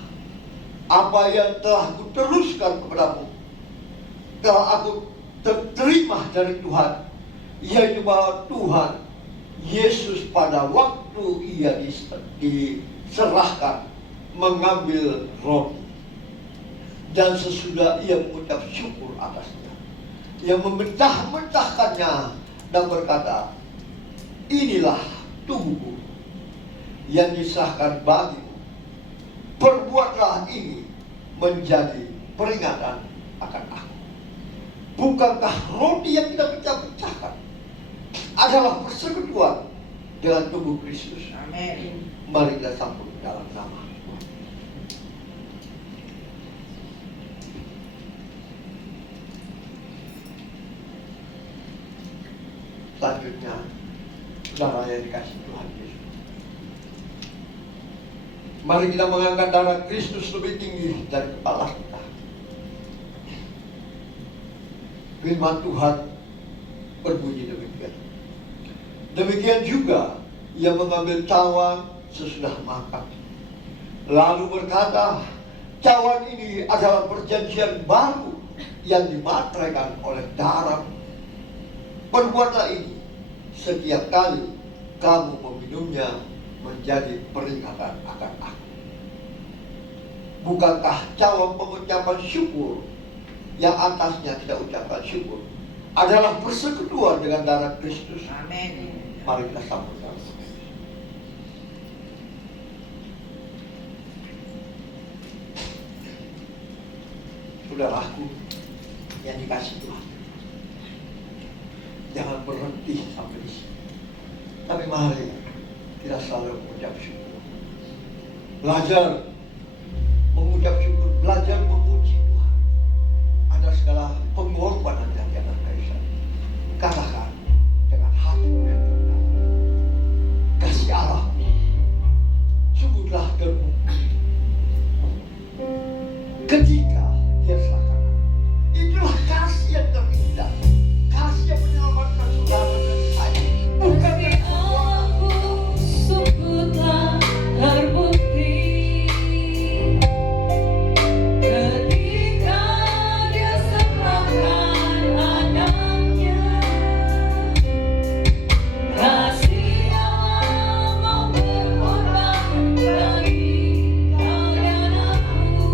apa yang telah kuteruskan kepadamu telah aku terima dari Tuhan, yaitu bahwa Tuhan Yesus pada waktu Ia diserahkan mengambil roti, dan sesudah Ia mengucap syukur atasnya, Ia membentah-mentahkannya dan berkata, inilah tubuhku yang diserahkan bagimu. Perbuatlah ini menjadi peringatan akan aku. Bukankah roti yang kita pecah-pecahkan adalah persekutuan dengan tubuh Kristus? Amin. Mari kita sambut dalam nama Tuhan. Selanjutnya, saudara yang dikasih Tuhan Yesus, mari kita mengangkat darah Kristus lebih tinggi dari kepala kita. Firman Tuhan berbunyi demikian. Demikian juga Ia mengambil cawan sesudah makan, lalu berkata, cawan ini adalah perjanjian baru yang dimateraikan oleh darah. Perbuatlah ini setiap kali kamu meminumnya menjadi peringatan akan aku. Bukankah cawan pengucapan syukur yang atasnya kita ucapkan syukur adalah persekutuan dengan darah Kristus? Amin. Mari kita sambut dalam saudaraku yang dikasih Tuhan, jangan berhenti sampai di sini. Tapi mari kita selalu mengucap syukur. Belajar mengucap syukur, belajar memuji Tuhan. Ada segala pengorbanan yang Dia lakukan. Katakan dengan hati yang rendah, kasih Allah sungguhlah terbukti ketika Dia serahkan. Itulah kasih yang terindah, kasih yang menyelamatkan saudara dan saya. Bukan Kasih aku sungguh telah terbukti ketika Dia serahkan anaknya. Kasih Allah mau berkorban bagi kau dan aku.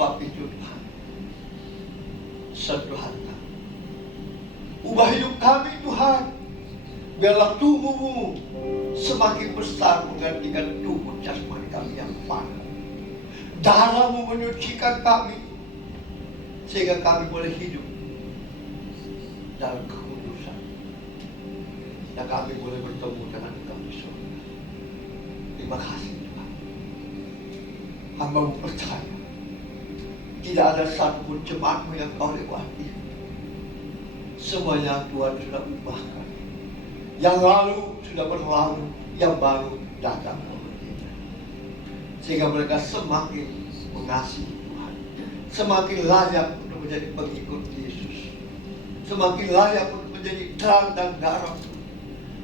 sebab itu Tuhan, sentuhan kami. Ubah hidup kami Tuhan. Biarlah tubuh-Mu semakin besar menggantikan tubuh jasmani kami yang fana. Darah-Mu menyucikan kami sehingga kami boleh hidup dalam kekudusan. Dan kami boleh bertemu dengan Engkau di surga. Terima kasih Tuhan. Hamba-Mu percaya tidak ada satupun jemaat-Mu yang Kau lewati. Semuanya Tuhan sudah ubahkan. Yang lalu sudah berlalu, yang baru datang kepada kita. Sehingga mereka semakin mengasihi Tuhan, semakin layak untuk menjadi pengikut Yesus, semakin layak untuk menjadi terang dan garam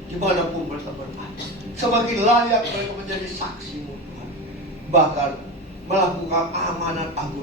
dimanapun mereka berada. Semakin layak mereka menjadi saksi-Mu Tuhan, bahkan melakukan amanat agung